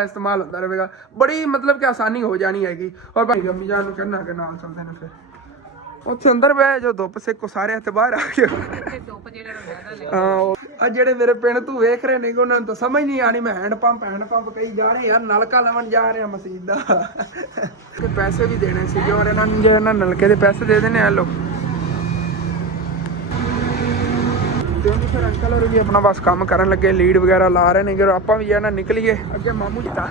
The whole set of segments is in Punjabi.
वगैरह इस्तेमाल होता रहेगा, बड़ी मतलब कि आसानी हो जानी हैगी। और भाई अम्मी जान कहना कि नाल चलते हैं फिर ਉੱਥੇ ਅੰਦਰ ਬਹਿ ਜੋ ਧੁੱਪ ਸੇਕੋ ਸਾਰੇ ਇੱਥੇ ਬਾਹਰ ਆ ਗਏ। ਹਾਂ ਜਿਹੜੇ ਮੇਰੇ ਪਿੰਡ ਤੂੰ ਵੇਖ ਰਹੇ ਨੇ ਉਹਨਾਂ ਨੂੰ ਤਾਂ ਸਮਝ ਨਹੀਂ ਆਣੀ ਮੈਂ ਹੈਂਡ ਪੰਪ ਕਹੀ ਜਾ ਰਹੇ ਯਾਰ, ਨਲਕਾ ਲਵਣ ਜਾ ਰਹੇ ਆ ਮਸਜਿਦ ਦਾ। ਤੇ ਪੈਸੇ ਵੀ ਦੇਣੇ ਸੀਗੇ ਔਰ ਇਹਨਾਂ ਨੂੰ ਜੇ ਇਹਨਾਂ ਨਲਕੇ ਦੇ ਪੈਸੇ ਦੇ ਦੇਣੇ ਆ ਲੋ। ਤੇ ਫਿਰ ਅੰਕਲ ਹੋਰ ਵੀ ਆਪਣਾ ਬਸ ਕੰਮ ਕਰਨ ਲੱਗੇ, ਲੀਡ ਵਗੈਰਾ ਲਾ ਰਹੇ ਨੇ ਕਿ ਆਪਾਂ ਵੀ ਜਿਹੜਾ ਨਿਕਲੀਏ ਅੱਗੇ ਮਾਮੂ ਜੀ ਦਾ।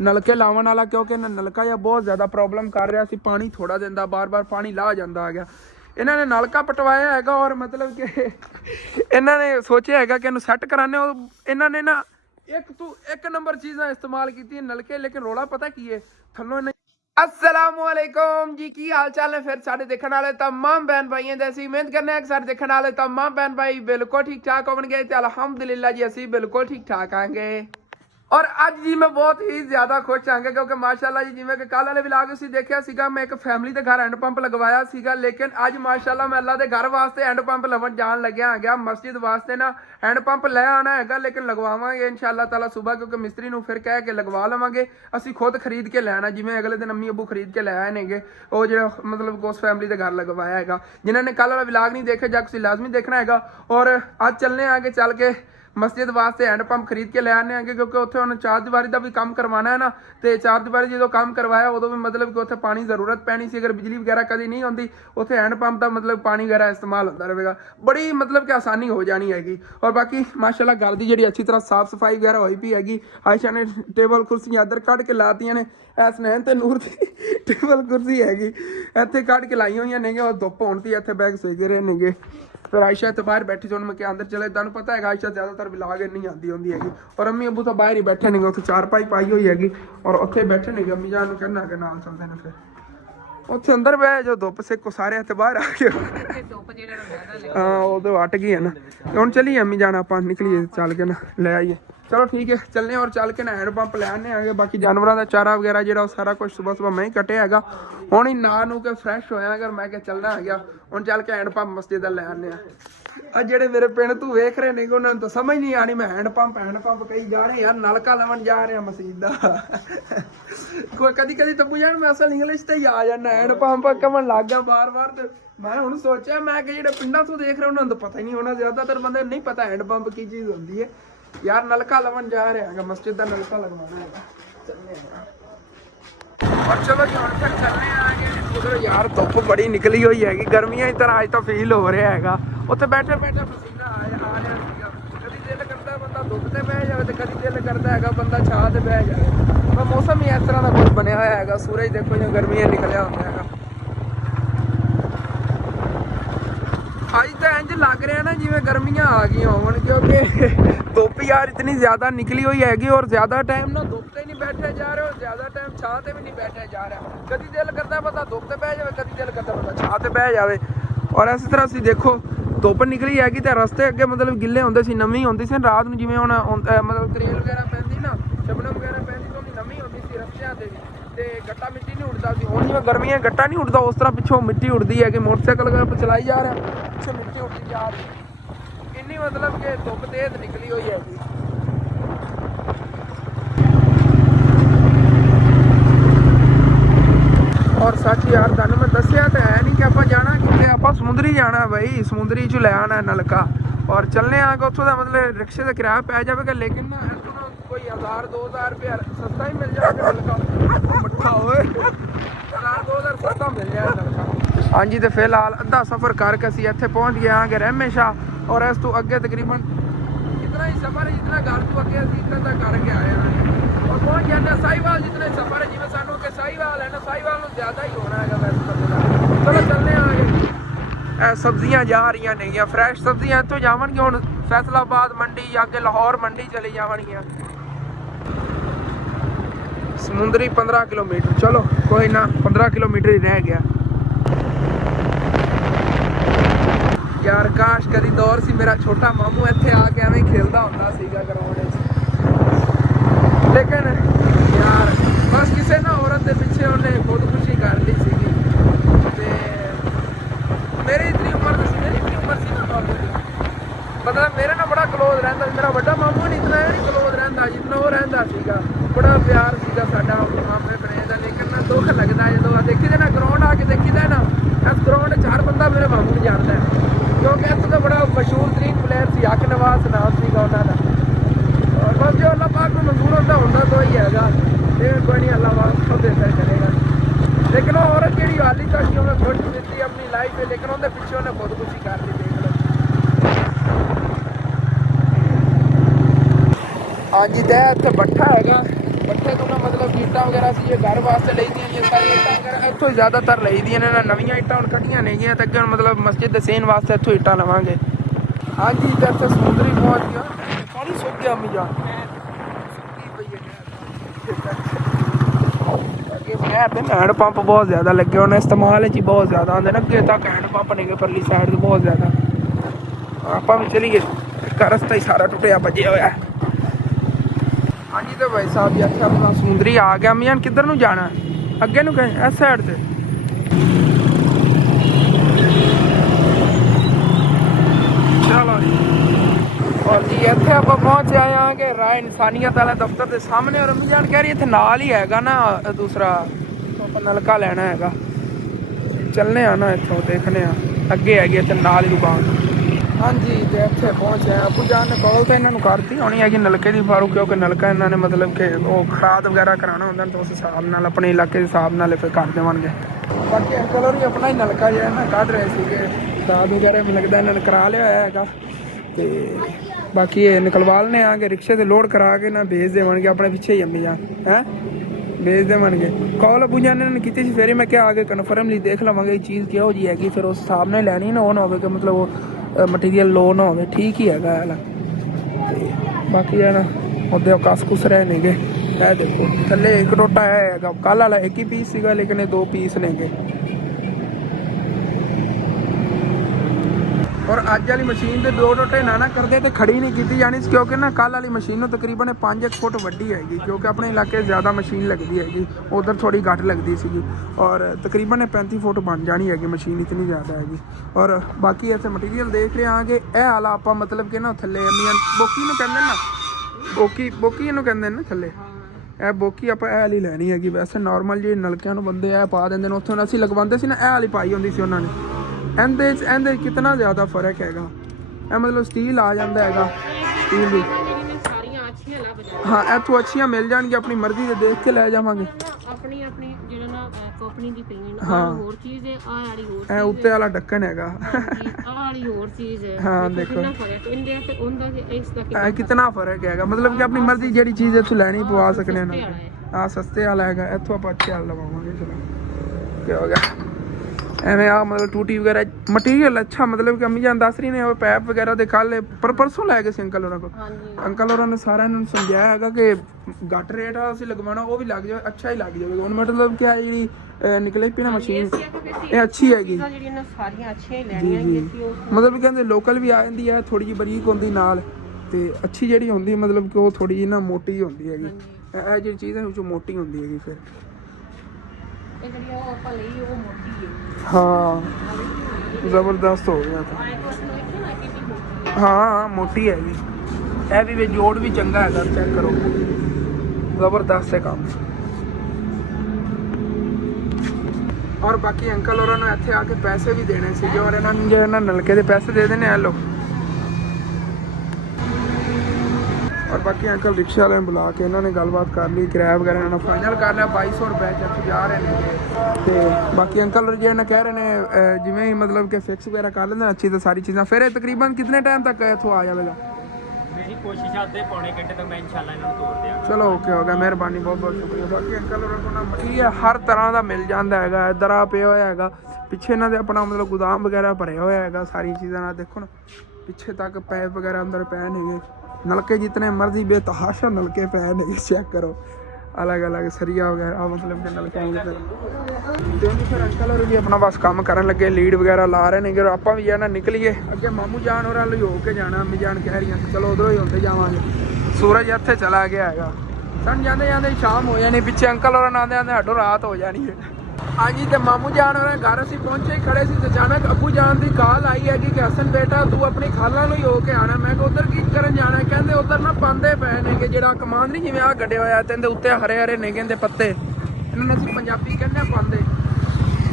ਨਲਕੇ ਲਾਉਣ ਵਾਲਾ ਕਿਉਂਕਿ ਨਲਕਾ ਜਾਂ ਬਹੁਤ ਜ਼ਿਆਦਾ ਪ੍ਰੋਬਲਮ ਕਰ ਰਿਹਾ ਸੀ, ਪਾਣੀ ਥੋੜਾ ਦਿੰਦਾ, ਬਾਰ-ਬਾਰ ਪਾਣੀ ਲਾ ਜਾਂਦਾ ਆ ਗਿਆ। ਇਹਨਾਂ ਨੇ ਨਲਕਾ ਪਟਵਾਇਆ ਹੈਗਾ ਔਰ ਮਤਲਬ ਕਿ ਇਹਨਾਂ ਨੇ ਸੋਚਿਆ ਹੈਗਾ ਕਿ ਇਹਨੂੰ ਸੈੱਟ ਕਰਾਣੇ। ਉਹ ਇਹਨਾਂ ਨੇ ਨਾ ਇੱਕ ਨੰਬਰ ਚੀਜ਼ਾਂ ਇਸਤੇਮਾਲ ਕੀਤੀਆਂ ਨਲਕੇ, ਲੇਕਿਨ ਰੋਲਾ ਪਤਾ ਕੀ ਹੈ ਥੱਲੋਂ। अस्सलामुअलैकुम जी, की हाल चाल है फिर साढ़े देखने वाले तमाम बहन भाई हैं। जैसी उम्मीद करने हैं कि साढ़े देखने वाले तमाम बहन भाई बिल्कुल ठीक ठाक होंगे। अल्हम्दुलिल्लाह जी असी बिल्कुल ठीक ठाक आएंगे। और ਅੱਜ ਜੀ ਮੈਂ ਬਹੁਤ ਹੀ ਜ਼ਿਆਦਾ ਖੁਸ਼ ਆਂਗਾ ਕਿਉਂਕਿ ਮਾਸ਼ਾਅੱਲਾ ਜੀ ਜਿਵੇਂ ਕਿ ਕੱਲ ਵਾਲੇ ਵਲੌਗ ਤੁਸੀਂ ਦੇਖਿਆ ਸੀਗਾ, ਮੈਂ ਇੱਕ ਫੈਮਿਲੀ ਦੇ ਘਰ ਹੈਂਡ ਪੰਪ ਲਗਵਾਇਆ ਸੀਗਾ, ਲੇਕਿਨ ਅੱਜ ਮਾਸ਼ਾਅੱਲਾ ਮੈਂ ਅੱਲਾ ਦੇ ਘਰ ਵਾਸਤੇ ਹੈਂਡ ਪੰਪ ਲਵਣ ਜਾਣ ਲੱਗਿਆ ਹੈਗਾ। ਮਸਜਿਦ ਵਾਸਤੇ ਨਾ ਹੈਂਡ ਪੰਪ ਲੈ ਆਣਾ ਹੈਗਾ, ਲੇਕਿਨ ਲਗਵਾਵਾਂਗੇ ਇਨਸ਼ਾਅੱਲਾ ਤਾਲਾ ਸੁਬਹ, ਕਿਉਂਕਿ ਮਿਸਤਰੀ ਨੂੰ ਫਿਰ ਕਹਿ ਕੇ ਲਗਵਾ ਲਵਾਂਗੇ। ਅਸੀਂ ਖੁਦ ਖਰੀਦ ਕੇ ਲੈਣਾ, ਜਿਵੇਂ ਅਗਲੇ ਦਿਨ ਅੰਮੀ ਅੱਬੂ ਖਰੀਦ ਕੇ ਲੈ ਆਏ ਨੇਗੇ। ਉਹ ਜਿਹੜਾ ਮਤਲਬ ਉਸ ਫੈਮਿਲੀ ਦੇ ਘਰ ਲਗਵਾਇਆ ਹੈਗਾ। ਜਿਨ੍ਹਾਂ ਨੇ ਕੱਲ ਵਾਲਾ ਵਲੌਗ ਨਹੀਂ ਦੇਖਿਆ ਜਾਂ ਤੁਸੀਂ ਲਾਜ਼ਮੀ ਦੇਖਣਾ ਹੈਗਾ। ਔਰ ਅੱਜ ਚੱਲਨੇ ਆਗੇ ਚੱਲ ਕੇ ਮਸਜਿਦ ਵਾਸਤੇ ਹੈਂਡ ਪੰਪ ਖਰੀਦ ਕੇ ਲੈ ਆਨੇ ਆਂਗੇ, ਕਿਉਂਕਿ ਉੱਥੇ ਹੁਣ ਚਾਰ ਦੀਵਾਰੀ ਦਾ ਵੀ ਕੰਮ ਕਰਵਾਉਣਾ ਹੈ ਨਾ। ਤੇ ਚਾਰ ਦੀਵਾਰੀ ਜਦੋਂ ਕੰਮ ਕਰਵਾਇਆ ਉਦੋਂ ਵੀ ਮਤਲਬ ਕਿ ਉੱਥੇ ਪਾਣੀ ਜ਼ਰੂਰਤ ਪੈਣੀ ਸੀ। ਅਗਰ ਬਿਜਲੀ ਵਗੈਰਾ ਕਦੀ ਨਹੀਂ ਆਉਂਦੀ ਉੱਥੇ ਹੈਂਡ ਪੰਪ ਦਾ ਮਤਲਬ ਪਾਣੀ ਵਗੈਰਾ ਇਸਤੇਮਾਲ ਹੁੰਦਾ ਰਹੇਗਾ, ਬੜੀ ਮਤਲਬ ਕਿ ਆਸਾਨੀ ਹੋ ਜਾਣੀ ਹੈਗੀ। ਔਰ ਬਾਕੀ ਮਾਸ਼ਾਅੱਲਾ ਘਰ ਦੀ ਜਿਹੜੀ ਅੱਛੀ ਤਰ੍ਹਾਂ ਸਾਫ਼ ਸਫਾਈ ਵਗੈਰਾ ਹੋਈ ਪਈ ਹੈਗੀ। ਆਇਸ਼ਾ ਨੇ ਟੇਬਲ ਕੁਰਸੀਆਂ ਇੱਧਰ ਕੱਢ ਕੇ ਲਾਤੀਆਂ ਨੇ। ਐਸਨੈਨ ਤੇ ਨੂਰ ਦੀ ਟੇਬਲ ਕੁਰਸੀ ਹੈਗੀ ਇੱਥੇ ਕੱਢ ਕੇ ਲਾਈਆਂ ਹੋਈਆਂ ਨੇਗੇ। ਔਰ ਧੁੱਪ ਹੋਣ ਦੀ ਇੱਥੇ ਬੈਗ ਸੋਏ ਰਹੇ ਨੇਗੇ। ਫਿਰ ਆਇਸ਼ਾ ਇੱਥੇ ਬਾਹਰ ਬੈਠੀ ਸੀ, ਉਹਨੂੰ ਮੈਂ ਕਿਹਾ ਅੰਦਰ ਚਲੇ। ਤੁਹਾਨੂੰ ਪਤਾ ਹੈਗਾ ਆਇਸ਼ਾ ਜ਼ਿਆਦਾਤਰ ਵਲੌਗ ਨਹੀਂ ਆਉਂਦੀ ਹੁੰਦੀ ਹੈਗੀ। ਔਰ ਅੰਮੀ ਅੱਬੂ ਤਾਂ ਬਾਹਰ ਹੀ ਬੈਠੇ ਨੇਗੇ, ਉੱਥੇ ਚਾਰਪਾਈ ਪਾਈ ਹੋਈ ਹੈਗੀ ਔਰ ਉੱਥੇ ਬੈਠੇ ਨੇਗੇ। ਅੰਮੀ ਜਾਨ ਨੂੰ ਕਹਿਣਾ ਕਿ ਨਾਲ ਚੱਲਦੇ ਨੇ ਫਿਰ ਉੱਥੇ ਅੰਦਰ ਬਹਿ ਜੋ ਧੁੱਪ ਸੇਕੋ ਸਾਰੇ ਇੱਥੇ ਬਾਹਰ ਆ ਗਏ। ਹਾਂ ਉਦੋਂ ਹਟ ਗਈ ਹੈ ਨਾ। ਹੁਣ ਚਲੀਏ ਅੰਮੀ ਜਾਨ ਆਪਾਂ ਨਿਕਲੀਏ ਚੱਲ ਕੇ ਨਾ ਲੈ ਆਈਏ। ਚਲੋ ਠੀਕ ਹੈ ਚੱਲਨੇ ਔਰ ਚੱਲ ਕੇ ਨਾ ਹੈਂਡ ਪੰਪ ਲੈ ਆਨੇ ਆਗੇ। ਬਾਕੀ ਜਾਨਵਰਾਂ ਦਾ ਚਾਰਾ ਵਗੈਰਾ ਜਿਹੜਾ ਉਹ ਸਾਰਾ ਕੁਝ ਸੁਬਹ ਮੈਂ ਹੀ ਕੱਟਿਆ ਹੈਗਾ। ਹੁਣ ਹੀ ਨਾ ਨੂੰ ਕੇ ਫਰੈਸ਼ ਹੋਇਆ ਅਗਰ ਮੈਂ ਕਿਹਾ ਚੱਲਣਾ ਹੈਗਾ। ਹੁਣ ਚੱਲ ਕੇ ਹੈਂਡ ਪੰਪ ਮਸਜਿਦ ਦਾ ਲੈ ਆਨੇ ਆ। ਜਿਹੜੇ ਮੇਰੇ ਪਿੰਡ ਤੂੰ ਵੇਖ ਰਹੇ ਨੇ ਉਹਨਾਂ ਨੂੰ ਤਾਂ ਸਮਝ ਨਹੀਂ ਆਣੀ ਮੈਂ ਹੈਂਡ ਪੰਪ ਕਹੀ ਜਾ ਰਹੇ ਯਾਰ, ਨਲਕਾ ਲਵਣ ਜਾ ਰਹੇ ਆ ਮਸਜਿਦ ਦਾ। ਕਦੀ ਤੱਬੂ ਜਾਣ ਮੈਂ ਅਸਲ ਇੰਗਲਿਸ਼ ਤੇ ਹੀ ਆ ਜਾਣਾ, ਹੈਂਡ ਪੰਪ ਕਮਣ ਲੱਗ ਗਿਆ ਬਾਰ-ਬਾਰ। ਤੇ ਮੈਂ ਹੁਣ ਸੋਚਿਆ ਮੈਂ ਕਿ ਜਿਹੜੇ ਪਿੰਡਾਂ ਤੋਂ ਦੇਖ ਰਹੇ ਉਹਨਾਂ ਨੂੰ ਤਾਂ ਪਤਾ ਹੀ ਨਹੀਂ ਹੋਣਾ, ਜ਼ਿਆਦਾਤਰ ਬੰਦੇ ਨਹੀਂ ਪਤਾ ਹੈਂਡ ਪੰਪ ਕੀ ਚੀਜ਼ ਹੁੰਦੀ ਹੈ। यार नलका लवन जा रहे हैं, मस्जिद का नलका लगवाना है। चलने और चलो जी हम फिर चलने आगे। उधर यार धुप बड़ी निकली हुई हैगी, गर्मियां की तरह अज तो फील हो रहा है। उत्थे बैठे बैठे पसीना आ रहा है। कभी दिल करता है बंदा धुप से बह जाए तो कभी दिल करता है बंदा छां ते बह जाए। मौसम ही इस तरह का कुछ बनया हुआ है। सूरज देखो जो गर्मियां निकलिया होता है। अज तो इंज लग रहा है ना जिवें गर्मियां आ गई होवन, क्योंकि धुप यार इतनी ज़्यादा निकली हुई हैगी। और ज़्यादा टाइम ना धुप से नहीं बैठे जा रहे और ज़्यादा टाइम छां ते भी नहीं बैठे जा रहा। कभी दिल करता बंदा धुप से बह जाए, कभी दिल करता बंदा छां ते बह जाए। और इस तरह से देखो धुप निकली हैगी तो रस्ते अगे मतलब गिले होंदे सी, नमी होंदी सी। रात में जिवें हुण मतलब करेल वगैरह पैंदी ना, शबनम वगैरह पैंदी तो नमी होंदी सी रस्तियां ते ते गट्टा मिट्टी नहीं उड़ता सी। हुण जिवें गर्मियां गट्टा नहीं उड़ता उस तरह पिछों मिट्टी उड़दी है कि मोटरसाइकिल वगैरह चलाई जा रहा पिछों मिट्टी उड़ती जा रही। इन्नी मतलब कि धुप तेज निकली हुई हैगी। और सच यार तुहानूं मैं दस्सिया तो है नहीं कि आप जाना कितने, आप समुंदरी जाना भाई, समुंदरी चों लै आना नलका। और चलने आगे उत्थों का मतलब रिक्शे का किराया पै जाएगा, लेकिन ना कोई 1000-2000 रुपया सस्ता ही मिल जाएगा नलका। मट्ठा होए 1000-2000 सस्ता मिल जाएगा नलका। हाँ जी तो फिलहाल अद्धा सफ़र करके असीं इत्थे पहुँच गए हाँ रहमे शाह। और इस तो अगे तकरीबन इतना ही सफ़र है जितना घर तो अगे असीं इतना तक करके आए हैं। और पहुँच जाते साहिवाल जितना सफ़र है, जिवें सानूं कि साहिवाल है ना, साहिवाल नूं ज़्यादा ही होना है वैसे। चलो चलने आगे। सब्जियां जा रही नहीं फ्रैश सब्जियां इतों जावणगियां हुण फैसलाबाद मंडी अगे लाहौर मंडी चली जावणगियां। समुंदरी 15 किलोमीटर, चलो कोई ना 15 किलोमीटर ही रह गया यार। काश कदी दौर सी मेरा छोटा मामू इत्थे आके एवें खेलदा हुंदा सीगा ग्राउंड विच, लेकिन यार बस किसी ना औरत के पिछे उन्हें खुदकुशी कर ली सीगी। मेरी इतनी उम्र सी ना ਮੇਰਾ ਵੱਡਾ ਮਾਮੂ ਨਹੀਂ ਇਤਨਾ ਨਹੀਂ ਕਲੋਜ਼ ਰਹਿੰਦਾ ਜਿੰਨਾ ਉਹ ਰਹਿੰਦਾ ਸੀਗਾ। ਬੜਾ ਪਿਆਰ ਸੀਗਾ ਸਾਡਾ ਮਾਮੇ ਬਣੇ ਦਾ। ਲੇਕਿਨ ਨਾ ਦੁੱਖ ਲੱਗਦਾ ਜਦੋਂ ਦੇਖੀਦਾ ਨਾ ਗਰਾਊਂਡ ਆ ਕੇ ਦੇਖੀਦਾ ਨਾ, ਇਸ ਗਰਾਊਂਡ 'ਚ ਹਰ ਬੰਦਾ ਮੇਰੇ ਮਾਮੂ ਨੂੰ ਜਾਣਦਾ, ਕਿਉਂਕਿ ਇੱਥੇ ਤਾਂ ਬੜਾ ਮਸ਼ਹੂਰ ਤਰੀਨ ਪਲੇਅਰ ਸੀ, ਹੱਕ ਨਵਾਜ਼ ਨਾਮ ਸੀਗਾ ਉਹਨਾਂ ਦਾ। ਔਰ ਬਸ ਜੋ ਅੱਲਾਹ ਪਾਕ ਨੂੰ ਮਨਜ਼ੂਰ ਹੁੰਦਾ ਤਾਂ ਹੀ ਹੈਗਾ, ਇਹ ਕੋਈ ਨਹੀਂ ਅੱਲਾਹ ਪਾਕ ਖੁਦ ਦੇਤਾ ਚਲੇਗਾ। ਲੇਕਿਨ ਉਹ ਔਰਤ ਜਿਹੜੀ ਹਾਲੀ ਤੱਕ ਸੀ ਉਹਨੇ ਖੁਸ਼ ਦਿੱਤੀ ਆਪਣੀ ਲਾਈਫ 'ਚ, ਲੇਕਿਨ ਉਹਦੇ ਪਿੱਛੇ ਉਹਨੇ ਖੁਦਕੁਸ਼ੀ ਕਰ ਲਈ। ਦੇਖ ਲਓ ਹਾਂਜੀ, ਤੇ ਇੱਥੇ ਬੱਠਾ ਹੈਗਾ। ਬੱਠੇ ਤੋਂ ਨਾ ਮਤਲਬ ਇੱਟਾਂ ਵਗੈਰਾ ਸੀ ਇਹ ਘਰ ਵਾਸਤੇ ਲਈ ਦੀਆਂ ਨੇ ਸਾਰੀਆਂ ਇੱਟਾਂ ਵਗੈਰਾ ਇੱਥੋਂ ਜ਼ਿਆਦਾਤਰ ਲਈ ਦੀਆਂ ਨੇ। ਨਵੀਆਂ ਇੱਟਾਂ ਹੁਣ ਕੱਢੀਆਂ ਨੇਗੀਆਂ ਤੇ ਅੱਗੇ ਹੁਣ ਮਤਲਬ ਮਸਜਿਦ ਦੇ ਸੇਨ ਵਾਸਤੇ ਇੱਥੋਂ ਇੱਟਾਂ ਲਵਾਂਗੇ। ਹਾਂਜੀ, ਤੇ ਇੱਥੇ ਸਮੁੰਦਰੀ ਪਹੁੰਚ ਗਿਆ। ਪਾਣੀ ਸੁੱਕ ਗਿਆ ਅੰਮੀ ਜਾਨ, हैंड पंप बहुत ज़्यादा लगे उन्हें इस्तेमाल ही बहुत ज़्यादा आते ना। अगे तक हैंड पंप नहीं गए परली साइड तो बहुत ज़्यादा। आप भी चलीए, इसका रस्ता ही सारा टुटिया बजे हुआ। हाँ जी, तो भाई साहब जी अच्छा अपना समुंदरी आ गया। मियां किधर नूं जाना अगे नूं कहीं इस साइड से? चलो जी, और जी इतने आप पहुँच आए हाँ कि राय इंसानियत वाले दफ्तर के सामने। और मियां कह रही इतने नाल ही हैगा ना दूसरा नलका लेना हैगा। चलने आ ना इतों देखने अगे हैगी इतने नाल ही दुकान। हाँ जी, तो इतने पहुँचे अबू जान ने कॉल तो इन्होंने करती होनी हैगी नलके की फारू, क्योंकि नलका इन्होंने मतलब कि वो खराद वगैरह कराना होंगे तो उस हिसाब नाल अपने इलाके के हिसाब नाल फिर कर देवगे। बाकी अंकल और ही अपना ही नलका जो है ना कढ़ रहे थे, दाद वगैरह भी लगता इन्होंने करा लिया हैगा। तो बाकी ये निकलवा लेने आके रिक्शे से लोड करा के ना भेज देवगे अपने पीछे ही अम्मी जान है भेज देवगे। कॉल अबू जान ने की थी, फिर मैं क्या आगे कन्फर्मली देख लवांगे चीज़ क्या हो जी हैगी, फिर उस हिसाब ने लैनी ना, वो ना हो कि मतलब वो मटीरियल लो ना हो। ठीक ही हैगा है। बाकी है ना उदे कस कुस रहे नहीं गए। देखो थले एक टोटा है, कल वाला एक ही पीस सीगा लेकिन ये 2 पीस ने गए। और अज वाली मशीन के 2 टोटे ना करते तो खड़ी नहीं की जानी, क्योंकि ना कल वाली मशीन तकरीबन 5 फुट वड्डी हैगी, क्योंकि अपने इलाके ज़्यादा मशीन लगती हैगी, उधर थोड़ी घट लगती सी। और तकरीबन 35 फुट बन जानी हैगी मशीन, इतनी ज़्यादा हैगी। और बाकी ऐसे मटीरियल देख रहे हैं कि यह वाला आप मतलब कि ना थले बोकी नूं कहंदे ना, बोकी इनू कहंदे ना थले ਇਹ बोकी आप वाली लैनी हैगी। वैसे नॉर्मल जी नलकिਆਂ ਨੂੰ ਬੰਦੇ ਇਹ ਪਾ ਦਿੰਦੇ ਨੇ, ਉੱਥੇ ਅਸੀਂ ਲਗਵਾਉਂਦੇ ਸੀ ਨਾ ਇਹ ਵਾਲੀ ਪਾਈ ਹੁੰਦੀ ਸੀ ਉਹਨਾਂ ਨੇ। ਇਹਦੇ ਕਿਤਨਾ ਜ਼ਿਆਦਾ ਫਰਕ ਹੈਗਾ। ਇਹ ਮਤਲਬ ਸਟੀਲ ਆ ਜਾਂਦਾ ਹੈਗਾ, ਸਟੀਲ ਦੀ ਸਾਰੀਆਂ ਅੱਛੀਆਂ ਲੱਭ ਜਾਂਦੀਆਂ। ਹਾਂ ਇੱਥੋਂ ਅੱਛੀਆਂ ਮਿਲ ਜਾਣਗੀਆਂ, ਆਪਣੀ ਮਰਜ਼ੀ ਦੇ ਦੇਖ ਕੇ ਲੈ ਜਾਵਾਂਗੇ। ਆਪਣੀ ਜਿਹੜਾ ਨਾ ਕੰਪਨੀ ਦੀ ਪੇਨ ਆ ਹੋਰ ਚੀਜ਼ ਹੈ, ਆ ਵਾਲੀ ਹੋਰ ਚੀਜ਼ ਹੈ, ਉੱਤੇ ਵਾਲਾ ਢੱਕਣ ਹੈਗਾ, ਆ ਵਾਲੀ ਹੋਰ ਚੀਜ਼ ਹੈ। ਹਾਂ ਦੇਖੋ ਕਿੰਨਾ ਫਰਕ ਇੰਡੀਆ ਤੇ ਉਹਦਾ ਇਸ ਦਾ ਕਿੰਨਾ ਫਰਕ ਹੈਗਾ। मतलब कि अपनी मर्जी ਜਿਹੜੀ ਚੀਜ਼ ਇੱਥੋਂ ਲੈਣੀ ਪਵਾ ਸਕਨੇ ਆ ਨਾ। ਆ ਸਸਤੇ ਵਾਲਾ ਹੈਗਾ, ਇੱਥੋਂ ਆਪਾਂ ਅੱਛੇ ਵਾਲਾ ਲਵਾਵਾਂਗੇ। ਚਲੋ ਕੀ ਹੋ ਗਿਆ ਐਵੇਂ ਆ मतलब टूटी वगैरह मटीरियल अच्छा, मतलब कि अम्मी जान दस रही ने पैप वगैरह दे कल परसों लै गए सी अंकल होਰਾਂ को। अंकल होਰਾਂ ने सारा इन्होंने समझाया है कि घट रेट ਅਸੀਂ ਲਗਵਾਉਣਾ ਉਹ ਵੀ ਲੱਗ ਜਾਵੇ, ਅੱਛਾ ਹੀ ਲੱਗ ਜਾਵੇਗਾ। ਹੁਣ मतलब कि ਜਿਹੜੀ ਨਿਕਲੇ ਪਈ ਨਾ ਮਸ਼ੀਨ ਇਹ ਅੱਛੀ ਹੈਗੀ, ਜਿਹੜੀਆਂ ਸਾਰੀਆਂ ਅੱਛੀਆਂ ਹੀ ਲੈਣੀਆਂ ਜੀ। मतलब ਕਹਿੰਦੇ ਲੋਕਲ ਵੀ ਆ ਜਾਂਦੀ ਹੈ, ਥੋੜੀ ਜਿਹੀ ਬਰੀਕ ਹੁੰਦੀ ਨਾਲ, ਤੇ ਅੱਛੀ ਜਿਹੜੀ ਹੁੰਦੀ मतलब ਕਿ ਉਹ ਥੋੜੀ ਜਿਹੀ ਨਾ ਮੋਟੀ ਹੁੰਦੀ ਹੈਗੀ। ਇਹ ਜਿਹੜੀ ਚੀਜ਼ ਹੈ ਉਹ ਮੋਟੀ ਹੁੰਦੀ ਹੈਗੀ। ਫਿਰ हाँ जबरदस्त हो गया था। हाँ मोटी है भी जोड़ भी चंगा है, चेक करो जबरदस्त है काम। और बाकी अंकल और इतने आके पैसे भी देने से, और इन्होंने नलके के पैसे दे देने लो। और बाकी अंकल रिक्शे वाले ने बुला के इन्होंने गलबात कर ली, किराया वगैरह इन्होंने फाइनल कर लिया 2200 रुपए च जा रहे हैं। तो बाकी अंकल और जो कह रहे हैं जिमें ही मतलब कि फिक्स वगैरह कर लेंगे अच्छी तो सारी चीज़ें। फिर तकरीबन कितने टाइम तक इतों आ जाएगा? मेरी कोशिश है पौने घंटे तक मैं इंशाल्लाह इन्होंने तोड़ दिया। चलो ओके हो गया, मेहरबानी, बहुत बहुत शुक्रिया। बाकी अंकल और को ना मटीरियल हर तरह का मिल जाता है। इधर आ पे होया है पिछे इन्होंने अपना मतलब गोदाम वगैरह भरे होया है सारी चीज़ों। देखो ना पिछे तक पैप वगैरह अंदर पैन है, नलके जितने मर्जी बेतहाशा नलके पैन है, चेक करो अलग अलग सरिया वगैरह मतलब कि नलके। फिर अंकल और भी अपना बस काम करन लगे, लीड वगैरह ला रहे हैं। आप भी है ना निकलीए अगे मामू जान और हो के जाना। अम्मी जान कह रही हैं चलो उधरों ही होते जावांगे। सूरज इत्थे चला गया है, सन जाते जाते शाम हो जानी, पिछे अंकल और आते आते हटो रात हो जानी है। हाँ जी, तो मामू जान और घर असी पहुंचे खड़े सी, अचानक अबू जान की कॉल आई है कि हसन बेटा तू अपनी खाला नु ही होके आना। मैं उधर की करन जाना? कहते उधर ना पांदे पे ने कि जेड़ा कमांड नहीं जिवें आ गड्ढे होया ते इहदे उत्ते हरे हरे ने कहंदे पत्ते, इन्हां असीं पंजाबी कहंदे पांदे।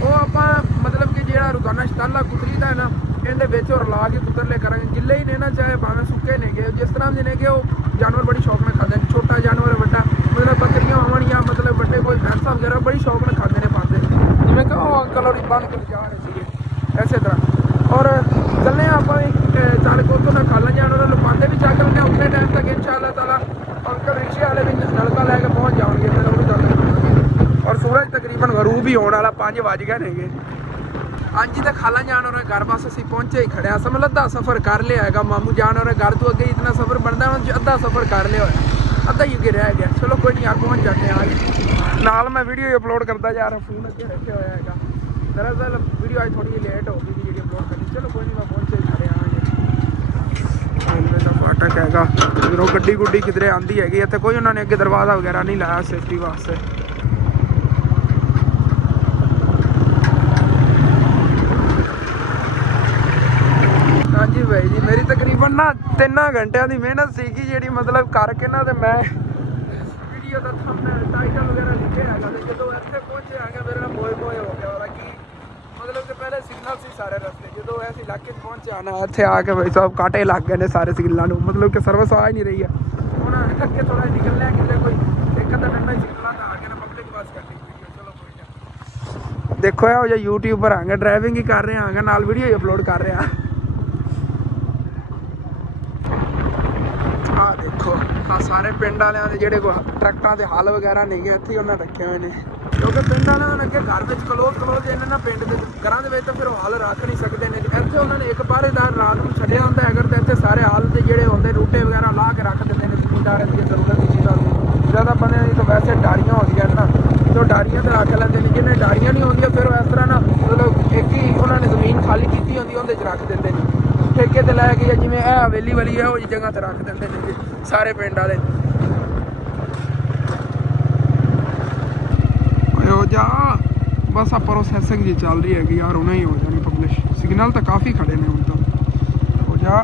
ਉਹ ਆਪਾਂ ਮਤਲਬ ਕਿ ਜਿਹੜਾ ਰੋਜ਼ਾਨਾ ਸ਼ਤਾਲਾ ਕੁਤਰੀ ਦਾ ਹੈ ਨਾ, ਇਹਦੇ ਵਿੱਚ ਉਹ ਰਲਾ ਕੇ ਕੁਤਰਲੇ ਕਰਾਂਗੇ। ਗਿੱਲੇ ਹੀ ਨੇ ਨਾ, ਚਾਹੇ ਭਾਵੇਂ ਸੁੱਕੇ ਨੇਗੇ। ਜਿਸ ਤਰ੍ਹਾਂ ਦੇ ਨੇ ਕਿ ਉਹ ਜਾਨਵਰ ਬੜੀ ਸ਼ੌਕ ਨਾਲ ਖਾਂਦੇ ਨੇ, ਛੋਟਾ ਜਾਨਵਰ ਵੱਡਾ, ਮਤਲਬ ਬੱਕਰੀਆਂ ਹੋਣ ਜਾਂ ਮਤਲਬ ਵੱਡੇ ਕੋਈ ਭੈਂਸਾਂ ਵਗੈਰਾ ਬੜੀ ਸ਼ੌਕ ਨਾਲ ਖਾਂਦੇ ਨੇ ਪਾਂਦੇ। ਜਿਵੇਂ ਕਿ ਉਹ ਅੰਕਲ ਹੋਰੀ ਬੰਨ ਕੇ ਜਾ ਰਹੇ ਸੀਗੇ ਇਸੇ ਤਰ੍ਹਾਂ। ਔਰ ਚੱਲੇ ਆਪਾਂ ਵੀ ਚੱਲ ਕੇ ਉੱਥੋਂ ਦਾ ਖਾਲਾ ਜਾਨਵਰਾਂ ਨੂੰ ਪਾਂਦੇ ਵੀ ਚੱਕ ਲੈਂਦੇ। ਉਤਨੇ ਟਾਈਮ ਤੱਕ ਇਨਸ਼ਾਅੱਲਾ ਤਾਲਾ ਅੰਕਲ ਰਿਕਸ਼ੇ ਵਾਲੇ ਵੀ ਨਲਕਾ ਲੈ ਕੇ ਪਹੁੰਚ ਜਾਣਗੇ, ਫਿਰ ਉਹ ਵੀ ਚੱਲ। और सूरज तकरीबन गरूब भी होने वाला 5 बज गए नेगे। हाँ जी, तो खाला जान और घर बस असीं पहुंचे ही खड़े हाँ। समझ अद्धा सफ़र कर लिया है। मामू जान और घर तो अगे इतना सफ़र बनता है, अद्धा सफ़र कर लिया होया, अद्धा ही अगे रह गया। चलो कोई नहीं यार, पहुंच जाते हैं आज। नाल मैं वीडियो अपलोड करता जा रहा, फोन अगे रखे होया है। दरअसल वीडियो आज थोड़ी लेट हो गई थी जी अपलोड करनी। चलो कोई नहीं, मैं पहुंचे ही खड़े हाँ। फाटक हैगा, उधरों गड्डी गुड्डी किधरे आती हैगी। इत्थे कोई उन्होंने अगे दरवाजा वगैरह नहीं लाया सेफ्टी वास्ते। हाँ जी भाई जी, मेरी तकरीबन ना 3 घंटिया की मेहनत सी जी, मतलब करके ना तो मैं वीडियो का थंबनेल टाइटल वगैरह लिखे है। जो इतने पहुंचे है मेरे ना मोए मोए हो गया। कि मतलब कि पहले सिग्नल से सारे रस्ते, जो ऐसे इलाके पहुंचे आना इतने आके भाई साहब कांटे लग गए ने सारे सिग्नलों, मतलब कि सर्विस आ ही नहीं रही है। हम अगे थोड़ा निकलने कि कोई एक अद्धा डंडा सिग्नल आ गया ना, पब्लिक बस करनी वीडियो। चलो कोई नहीं, देखो यह जो यूट्यूबर आएंगे, ड्राइविंग ही कर रहे हैं, नाल वीडियो ही अपलोड कर रहे हैं। आ देखो आ सारे पिंड वाले के जेडे ट्रैक्टर के हल वगैरह नहीं है, इत्थे उन्हें रखे हुए हैं। क्योंकि पिंड वाले अगे घर में क्लोज इन्हें ना पिंड के घर के फिर हल रख नहीं सकते हैं। इतने उन्होंने एक पहरेदार रात को छड्या होंदा है, अगर तो इतने सारे हल के जेडे होंगे रूटे वगैरह ला के रख देते हैं। जमींदार की जरूरत नहीं होती, ज़्यादा बने नहीं तो वैसे डारियाँ होंगे ना, तो डारियाँ तो रख लेंगे। जिन्हें डारियाँ नहीं होंगे फिर इस तरह ना मतलब एक ही उन्होंने जमीन खाली की होंगी, उन्हें रख देते हैं ठेके ते लैके, या जिवें ए हवेली वाली है वो जगह ते रख देंदे ने जी सारे पिंड वाले। हो जा बस आ प्रोसैसिंग जी चल रही है कि यार उन्हें ही हो जानी पब्लिश। सिग्नल तो काफ़ी खड़े ने हुण तो हो जा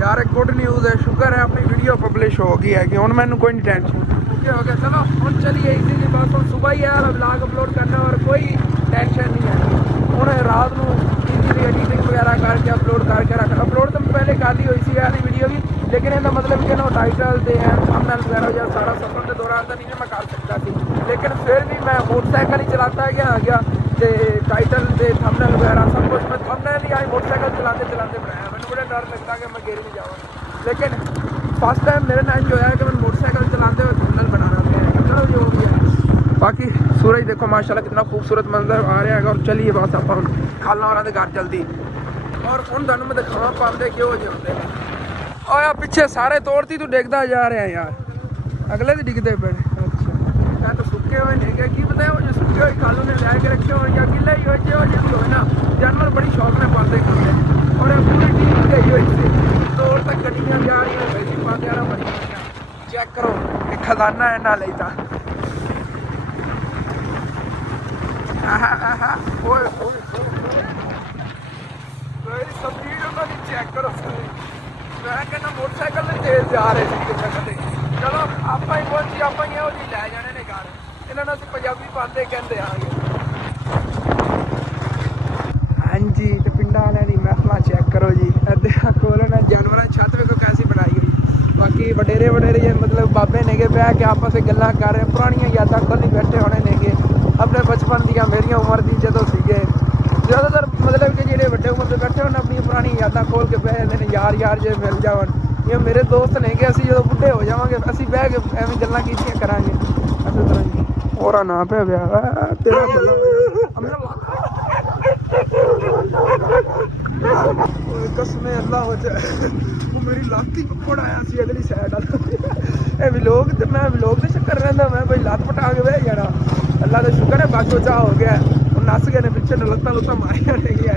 यार। एक गुड न्यूज़ है, शुक्र है अपनी वीडियो पब्लिश हो गई है कि हुण मैनूं कोई नहीं टेंशन। ओके हो गया, चलो हुण चलिए इसी जी बस। हुण सुबह ही है व्लॉग अपलोड करना और कोई टेंशन नहीं है। हुण रात नूं एडिटिंग वगैरह करके अपलोड करके रख। अपलोड तो पहले कर ली हुई सी वाली वीडियो भी, लेकिन इसका मतलब कि ना टाइटल ते थंबनेल वगैरह या सारा सफर के दौरान तो नहीं मैं कर सकता थी, लेकिन फिर भी मैं मोटरसाइकिल ही चलाता गया तो टाइटल ते थंबनेल वगैरह सब कुछ मैं थंबनेल ही आई मोटरसाइकिल चलाते चलाते बनाया। मैंने बड़ा डर लगता कि मैं गिर भी जाऊँ, लेकिन फर्स्ट टाइम मेरे नाम जो है कि मैंने मोटरसाइकिल चलाते हुए थंबनेल बनाना है। चलो जो भी है, बाकी सूरज देखो माशाल्लाह कितना खूबसूरत मंजर आ रहा है। और चलिए बस आप खाला और घर जल्दी। और हूँ तुम मैं दिखावा पाते क्यों जो होंगे और पिछे सारे तोड़ती तू डिगता जा रहे हैं यार, अगले तो डिगते पे। अच्छा क्या तो सुके हुए नहीं क्या की पता है, वो जो सुके हुए खालों ने लैके रखे हो या गिले ही हो जो भी हो ना, जानवर बड़ी शौक में पालते खाते हैं। और पूरी टीम गई हुई थी तोड़ तक गड्डियाँ जा रही हैं, वैसी पाते आ बड़ी चेक करो एक खजाना है ना लेता। चेक करो, मैं कहना मोटरसाइकिल में तेज जा रहे थे। चलो आप ही पहुंची, आप ही वो लै जाने ने घर। इन्होंने असं पंजाबी पाते कहते आगे। हाँ जी, तो पिंडा वाले की महफल चेक करो जी, कोल जानवर छत भी कोई कैसी बनाई हुई। बाकी वडेरे वडेरे मतलब बाबे ने बह के आपस में गल्लां कर रहे, पुरानियां यादां खोली बैठे होने ने अपने बचपन दियां, मेरी उम्र दी जदों सीगे। ज़्यादातर मतलब कि जेडे वड्डे उम्र से बैठे होने अपनी पुरानी यादां खोल के बह जाते हैं। यार जे मिल जावन, ये मेरे दोस्त ने कि असीं जो बुढ़े हो जावांगे असीं बह के एवें गल्लां कीतियां करांगे इस तरह जी। और ना पे तेरा कसमें अल्लाह हो जाए, वो मेरी लात ही पकड़ आया सी अगली साइड वाला व्लॉग, तो मैं व्लॉग के चक्कर रहा मैं भाई लात पटा के बह जाना। अल्लाह का शुक्र है बच बचा हो गया, नस गए ने पिछले लत्तां लुत्तां मारियां नहीं गया।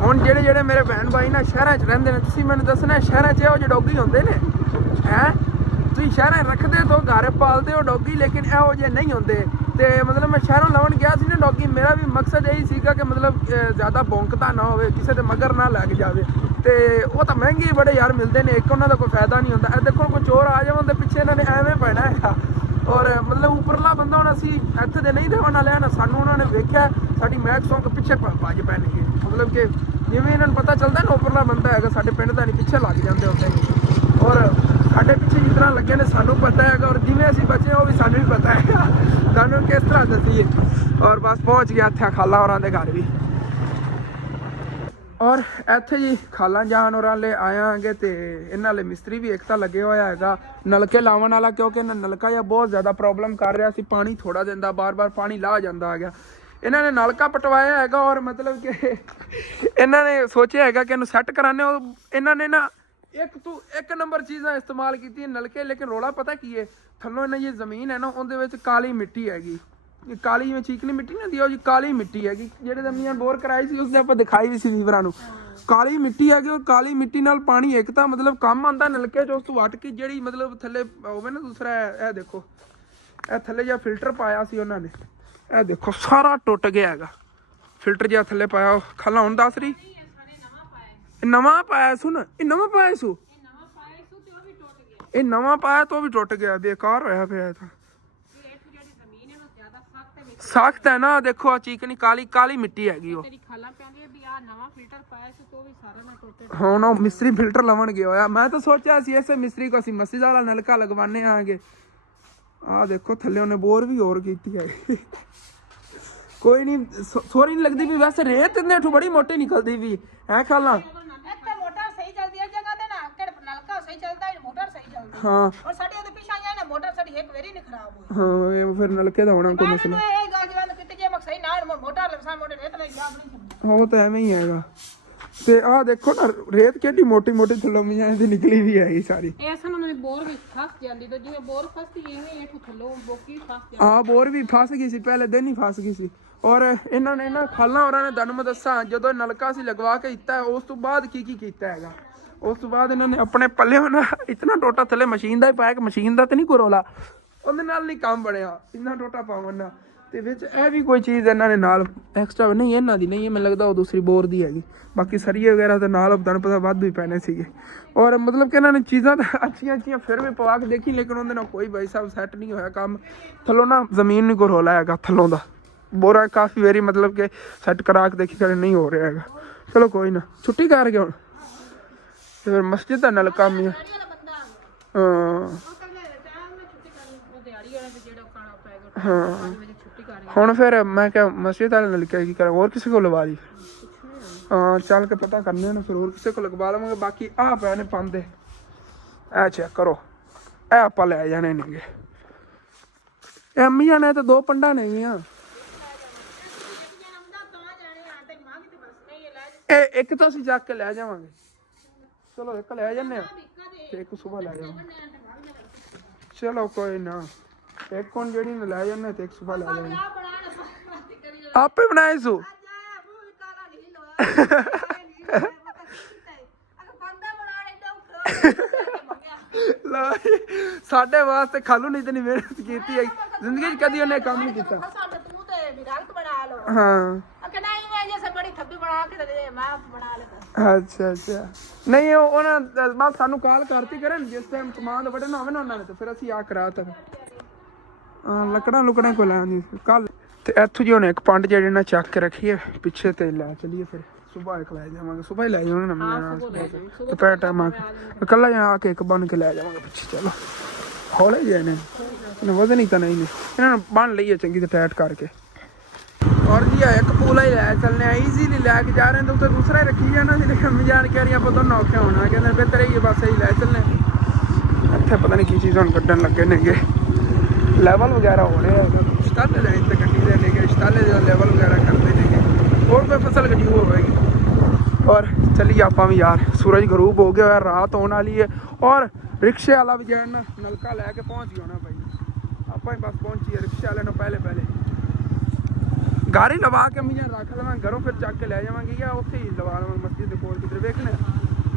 हुण जेडे जेडे मेरे भैन भाई ना शहर च रहिंदे ने, तुसीं मैनूं दसना शहर च इहो जे डॉगी होंदे ने हैं ਤੁਸੀਂ ਸ਼ਹਿਰਾਂ ਰੱਖਦੇ ਤੋਂ ਘਰ ਪਾਲਦੇ ਹੋ ਡੌਗੀ, ਲੇਕਿਨ ਇਹੋ ਜਿਹੇ ਨਹੀਂ ਹੁੰਦੇ। ਤੇ ਮਤਲਬ ਮੈਂ ਸ਼ਹਿਰੋਂ ਲਵਣ ਗਿਆ ਸੀ ਨਾ ਡੌਗੀ, ਮੇਰਾ ਵੀ ਮਕਸਦ ਇਹੀ ਸੀਗਾ ਕਿ ਮਤਲਬ ਜ਼ਿਆਦਾ ਭੌਂਕਦਾ ਨਾ ਹੋਵੇ, ਕਿਸੇ ਦੇ ਮਗਰ ਨਾ ਲੱਗ ਜਾਵੇ। ਤੇ ਉਹ ਤਾਂ ਮਹਿੰਗੇ ਬੜੇ ਯਾਰ ਮਿਲਦੇ ਨੇ, ਇੱਕ ਉਹਨਾਂ ਦਾ ਕੋਈ ਫਾਇਦਾ ਨਹੀਂ ਹੁੰਦਾ। ਇਹ ਦੇਖੋ ਕੋਈ ਚੋਰ ਆ ਜਾਵਣ ਦੇ ਪਿੱਛੇ ਇਹਨਾਂ ਨੇ ਐਵੇਂ ਪੈਣਾ ਹੈਗਾ। ਔਰ ਮਤਲਬ ਉੱਪਰਲਾ ਬੰਦਾ ਹੁਣ ਅਸੀਂ ਇੱਥੇ ਦੇ ਨਹੀਂ ਦੇਵਣ ਵਾਲਿਆਂ ਨਾ, ਸਾਨੂੰ ਉਹਨਾਂ ਨੇ ਵੇਖਿਆ ਸਾਡੀ ਮੈਚ ਸੌਂਕ ਪਿੱਛੇ ਭੱਜ ਪੈਣਗੇ। ਮਤਲਬ ਕਿ ਜਿਵੇਂ ਇਹਨਾਂ ਨੂੰ ਪਤਾ ਚੱਲਦਾ ਨਾ ਉੱਪਰਲਾ ਬੰਦਾ ਹੈਗਾ ਸਾਡੇ ਪਿੰਡ ਦਾ, ਨਹੀਂ ਪਿੱਛੇ ਲੱਗ ਜਾਂਦੇ ਹੁੰਦੇ ਨੇ। ਔਰ ਸਾਡੇ ਪਿੱਛੇ ਜਿਸ ਤਰ੍ਹਾਂ ਲੱਗੇ ਨੇ ਸਾਨੂੰ ਪਤਾ ਹੈਗਾ, ਔਰ ਜਿਵੇਂ ਅਸੀਂ ਬਚੇ ਉਹ ਵੀ ਸਾਨੂੰ ਵੀ ਪਤਾ ਹੈਗਾ, ਸਾਨੂੰ ਕਿਸ ਤਰ੍ਹਾਂ ਦੱਸੀਏ। ਔਰ ਬਸ ਪਹੁੰਚ ਗਿਆ ਇੱਥੇ ਖਾਲਾ ਹੋਰਾਂ ਦੇ ਘਰ ਵੀ। ਔਰ ਇੱਥੇ ਜੀ ਖਾਲਾ ਜਾਨ ਹੋਰਾਂ ਲੈ ਆਇਆਂਗੇ ਤੇ ਇਹਨਾਂ ਲਈ ਮਿਸਤਰੀ ਵੀ ਇੱਕ ਤਾਂ ਲੱਗੇ ਹੋਇਆ ਹੈਗਾ ਨਲਕੇ ਲਾਉਣ ਵਾਲਾ, ਕਿਉਂਕਿ ਇਹਨਾਂ ਨਲਕਾ ਜਾਂ ਬਹੁਤ ਜ਼ਿਆਦਾ ਪ੍ਰੋਬਲਮ ਕਰ ਰਿਹਾ ਸੀ, ਪਾਣੀ ਥੋੜਾ ਦਿੰਦਾ, ਬਾਰ-ਬਾਰ ਪਾਣੀ ਲਾ ਜਾਂਦਾ ਹੈਗਾ। ਇਹਨਾਂ ਨੇ ਨਲਕਾ ਪਟਵਾਇਆ ਹੈਗਾ ਔਰ ਮਤਲਬ ਕਿ ਇਹਨਾਂ ਨੇ ਸੋਚਿਆ ਹੈਗਾ ਕਿ ਇਹਨੂੰ ਸੈੱਟ ਕਰਾਣੇ। ਇਹਨਾਂ ਨੇ ਨਾ ਇੱਕ ਨੰਬਰ ਚੀਜ਼ਾਂ ਇਸਤੇਮਾਲ ਕੀਤੀਆਂ ਨਲਕੇ, ਲੇਕਿਨ ਰੌਲਾ ਪਤਾ ਕੀ ਹੈ, ਥੱਲੋਂ ਇਹਨਾਂ ਦੀ ਜ਼ਮੀਨ ਹੈ ਨਾ ਉਹਦੇ ਵਿੱਚ ਕਾਲੀ ਮਿੱਟੀ ਹੈਗੀ, ਕਾਲੀ ਜਿਵੇਂ ਚੀਕਨੀ ਮਿੱਟੀ ਨਾ ਹੁੰਦੀ ਉਹ ਜੀ ਕਾਲੀ ਮਿੱਟੀ ਹੈਗੀ। ਜਿਹੜੇ ਜ਼ਮੀਨ ਬੋਰ ਕਰਾਈ ਸੀ ਉਸਦੇ ਆਪਾਂ ਦਿਖਾਈ ਵੀ ਸੀ ਵੀਵਰਾਂ ਨੂੰ, ਕਾਲੀ ਮਿੱਟੀ ਹੈਗੀ। ਔਰ ਕਾਲੀ ਮਿੱਟੀ ਨਾਲ ਪਾਣੀ ਇੱਕ ਤਾਂ ਮਤਲਬ ਕੰਮ ਆਉਂਦਾ ਨਲਕੇ 'ਚ, ਉਸ ਤੋਂ ਵੱਟ ਕੇ ਜਿਹੜੀ ਮਤਲਬ ਥੱਲੇ ਹੋਵੇ ਨਾ ਦੂਸਰਾ ਇਹ ਦੇਖੋ ਇਹ ਥੱਲੇ ਜਿਹਾ ਫਿਲਟਰ ਪਾਇਆ ਸੀ ਉਹਨਾਂ ਨੇ, ਇਹ ਦੇਖੋ ਸਾਰਾ ਟੁੱਟ ਗਿਆ ਹੈਗਾ ਫਿਲਟਰ ਜਿਹਾ ਥੱਲੇ ਪਾਇਆ। ਖਾਲਾ ਹੁਣ ਦੱਸ ਰਹੀ ਨਵਾਂ ਪਾਇਆ ਸੁਣ, ਇਹ ਨਵਾਂ ਪਾਇਆ ਸੂ, ਇਹ ਨਵਾਂ ਪਾਇਆ ਤਾਂ ਉਹ ਵੀ ਟੁੱਟ ਗਿਆ, ਬੇਕਾਰ ਹੋਇਆ ਪਿਆ। ਤਾਂ ਸਖਤ ਹੈ ਨਾ, ਦੇਖੋ ਆ ਚੀਕਨੀ ਕਾਲੀ ਮਿੱਟੀ ਹੈਗੀ ਉਹ। ਹੁਣ ਉਹ ਮਿਸਤਰੀ ਫਿਲਟਰ ਲਵਣ ਗਿਆ ਹੋਇਆ। ਮੈਂ ਤਾਂ ਸੋਚਿਆ ਸੀ ਇਸੇ ਮਿਸਤਰੀ ਕੋ ਅਸੀਂ ਮਸਜਿਦ ਵਾਲਾ ਨਲਕਾ ਲਗਵਾਨੇ ਆਂਗੇ। ਆਹ ਦੇਖੋ ਥੱਲੇ ਉਹਨੇ ਬੋਰ ਵੀ ਹੋਰ ਕੀਤੀ ਹੈ। ਕੋਈ ਨਹੀਂ ਸੋਰੀ ਨਹੀਂ ਲੱਗਦੀ ਵੀ, ਵੈਸੇ ਰੇਤ ਇਹਨੇ ਠੂ ਬੜੀ ਮੋਟੀ ਨਿਕਲਦੀ ਵੀ ਹੈ ਖਾਲਾ। हाँ और साडी ओदे पीछे आया ना मोटर साडी एक वेरी नहीं खराब हुई। हां ये फिर नलके दा होना कोई मसला ए गाज बंद किते जे मक सही ना मोटर लसा मोटर रेत ले याद नहीं समझ हो तो एवें ही हैगा। ਤੇ ਆਹ ਦੇਖੋ ਨਾ ਰੇਤ ਕਿੱਡੀ ਮੋਟੀ ਥੱਲੋਂ ਮੀਆਂ ਦੀ ਨਿਕਲੀ ਵੀ ਹੈ ਸਾਰੀ। ਇਹ ਅਸਾਂ ਉਹਨਾਂ ਨੇ ਬੋਰ ਵਿੱਚ ਫਸ ਜਾਂਦੀ ਤਾਂ ਜਿਵੇਂ ਬੋਰ ਫਸਦੀ ਐਵੇਂ ਇਹ ਥੱਲੋਂ ਬੋਕੀ ਫਸ ਜਾਂਦੀ। ਆਹ ਬੋਰ ਵੀ ਫਸ ਗਈ ਸੀ, ਪਹਿਲੇ ਦਿਨ ਹੀ ਫਸ ਗਈ ਸੀ। ਔਰ ਇਹਨਾਂ ਨੇ ਨਾ ਖਾਲਾ ਹੋਰਾਂ ਨੇ ਤੁਹਾਨੂੰ ਮੈਂ ਦੱਸਾਂ ਜਦੋਂ ਨਲਕਾ ਸੀ ਲਗਵਾ ਕੇ ਦਿੱਤਾ, ਉਸ ਤੋਂ ਬਾਅਦ ਕੀ ਕੀਤਾ ਹੈਗਾ। ਉਸ ਤੋਂ ਬਾਅਦ ਇਹਨਾਂ ਨੇ ਆਪਣੇ ਪੱਲੇ ਨਾ ਇਤਨਾ ਟੋਟਾ ਥੱਲੇ ਮਸ਼ੀਨ ਦਾ ਹੀ ਪਾਇਆ ਕਿ ਮਸ਼ੀਨ ਦਾ ਤੇ ਨਹੀਂ ਕੋਈ ਰੌਲਾ, ਉਹਦੇ ਨਾਲ ਨਹੀਂ ਕੰਮ ਬਣਿਆ ਇੰਨਾ ਟੋਟਾ ਪਾਵਨ ਨਾਲ। ਤੇ ਵਿੱਚ ਇਹ ਵੀ ਕੋਈ ਚੀਜ਼ ਇਹਨਾਂ ਨੇ ਨਾਲ ਐਕਸਟਰਾ ਨਹੀਂ, ਇਹਨਾਂ ਦੀ ਨਹੀਂ, ਮੈਨੂੰ ਲੱਗਦਾ ਉਹ ਦੂਸਰੀ ਬੋਰ ਦੀ ਹੈਗੀ। ਬਾਕੀ ਸਰੀਏ ਵਗੈਰਾ ਦੇ ਨਾਲ ਤੁਹਾਨੂੰ ਪਤਾ ਵਾਧੂ ਹੀ ਪੈਣੇ ਸੀਗੇ। ਔਰ ਮਤਲਬ ਕਿ ਇਹਨਾਂ ਨੇ ਚੀਜ਼ਾਂ ਤਾਂ ਅੱਛੀਆਂ ਫਿਰ ਵੀ ਪਵਾ ਕੇ ਦੇਖੀ, ਲੇਕਿਨ ਉਹਦੇ ਨਾਲ ਕੋਈ ਬਾਈ ਸਾਹਿਬ ਸੈੱਟ ਨਹੀਂ ਹੋਇਆ ਕੰਮ। ਥੱਲੋਂ ਨਾ ਜ਼ਮੀਨ ਨਹੀਂ ਕੋਈ ਰੌਲਾ ਹੈਗਾ ਥੱਲੋਂ ਦਾ, ਬੋਰਾ ਕਾਫੀ ਵਾਰੀ ਮਤਲਬ ਕਿ ਸੈੱਟ ਕਰਾ ਕੇ ਦੇਖੀ ਕਰੇ ਨਹੀਂ ਹੋ ਰਿਹਾ ਹੈਗਾ। ਚਲੋ ਕੋਈ ਨਾ ਛੁੱਟੀ ਕਰ ਗਏ ਹੁਣ ਤੇ ਫਿਰ ਮਸਜਿਦ ਦਾ ਨਾਲ ਕੰਮ ਹੀ ਹਾਂ। ਹਾਂ ਹੁਣ ਫਿਰ ਮੈਂ ਕਿਹਾ ਮਸਜਿਦ ਵਾਲੇ ਨਾਲ ਕੀ ਕਰਾਂ, ਹੋਰ ਕਿਸੇ ਕੋਲ ਲਵਾ ਲਈ। ਹਾਂ ਚੱਲ ਕੇ ਪਤਾ ਕਰਨੇ ਨਾ, ਫਿਰ ਹੋਰ ਕਿਸੇ ਕੋਲ ਲਗਵਾ ਲਵਾਂਗੇ। ਬਾਕੀ ਆਹ ਪਏ ਨੇ ਪਾਂਦੇ, ਇਹ ਚੈੱਕ ਕਰੋ, ਇਹ ਆਪਾਂ ਲੈ ਜਾਣੇ ਨੇਗੇ। ਇਹ ਅੰਮੀਆਂ ਨੇ ਤਾਂ 2 ਪੰਡਾ ਨੇਗੀਆਂ, ਇਹ ਇੱਕ ਤਾਂ ਅਸੀਂ ਚੱਕ ਕੇ ਲੈ ਜਾਵਾਂਗੇ। ਚਲੋ ਇੱਕ ਲੈ ਜਾਂਦੇ ਆ ਤੇ ਇੱਕ ਸੁਬਹ ਲੈ ਜਾਵਾਂਗੇ। ਚਲੋ ਕੋਈ ਨਾ, ਇੱਕ ਹੁਣ ਜਿਹੜੀ ਨੂੰ ਲੈ ਜਾਂਦੇ ਤੇ ਇੱਕ ਸੁਬਹ ਲੈ ਜਾਵਾਂਗੇ। ਆਪੇ ਬਣਾਏ ਸੂ ਸਾਡੇ ਵਾਸਤੇ ਖਾਲੂ ਨਹੀਂ ਤੇ ਨਹੀਂ ਮਿਹਨਤ ਕੀਤੀ ਹੈ ਜ਼ਿੰਦਗੀ 'ਚ ਕਦੀ ਉਹਨੇ ਕੰਮ ਨਹੀਂ ਕੀਤਾ। ਹਾਂ ਅੱਛਾ ਨਹੀਂ ਉਹਨਾਂ ਬਸ ਸਾਨੂੰ ਕਾਲ ਕਰਤੀ ਕਰਨ ਜਿਸ ਟਾਈਮ ਕਮਾਂਡ ਵੱਢਣਾ ਹੋਵੇ ਨਾ ਉਹਨਾਂ ਨੇ, ਤੇ ਫਿਰ ਅਸੀਂ ਆ ਕਰਾ ਤਾ। ਲੱਕੜਾਂ ਕੋਈ ਲੈਣੀ ਕੱਲ। ਤੇ ਇੱਥੋਂ ਜੀ ਉਹਨੇ ਇੱਕ ਪੰਡ ਜਿਹੜੇ ਨਾ ਚੱਕ ਕੇ ਰੱਖੀਏ ਪਿੱਛੇ ਤੇ ਲੈ ਚਲੀਏ, ਫਿਰ ਸੁਬਾਹ ਇੱਕ ਲੈ ਜਾਵਾਂਗੇ। ਸੁਬਾਹ ਹੀ ਲੈ ਜਾਵਾਂਗੇ ਨਾ ਦੁਪਹਿਰ ਟਾਈਮ ਆ ਕੇ ਇਕੱਲਾ ਆ ਕੇ ਇੱਕ ਬਣ ਕੇ ਲੈ ਜਾਵਾਂਗੇ ਪਿੱਛੇ। ਚਲੋ ਹੌਲੇ ਜਿਹੇ ਨੇ, ਵਜ਼ਨ ਹੀ ਤਾਂ ਨਹੀਂ ਨੇ, ਇਹਨਾਂ ਨੂੰ ਬੰਨ ਲਈਏ ਚੰਗੀ ਤਰ੍ਹਾਂ ਟਾਈਟ ਕਰਕੇ। और जी एक पूला ही लै चलने ईजीली लैके जा रहे हैं, तो उसे दूसरा ही रखी जाना सी, लेकिन जानकारी आप दोनों औखे होना कहते बेहतर ही बस यही लै चलने। इतने पता नहीं की चीज़ हम कड्डन लगे नेगे, लैवल वगैरह हो रहे हैं शताले लाइन से गड्डी दे नेगे, शताले जो लैवल वगैरह करते नेगे, और कोई फसल गड्डी हो होगी। और चलिए आप भी यार, सूरज गरूब हो गया, रात होने वाली है। और रिक्शे वाला भी जो है ना नलका लैके पहुँच गया ना भाई, आप ही बस पहुँचिए रिक्शे वाले ने पहले गाड़ी लवा के मैं रख लवें घरों, फिर चक के लै जावे या उत्थे ही लवा लवें मस्जिद के कोल किधर, वेखने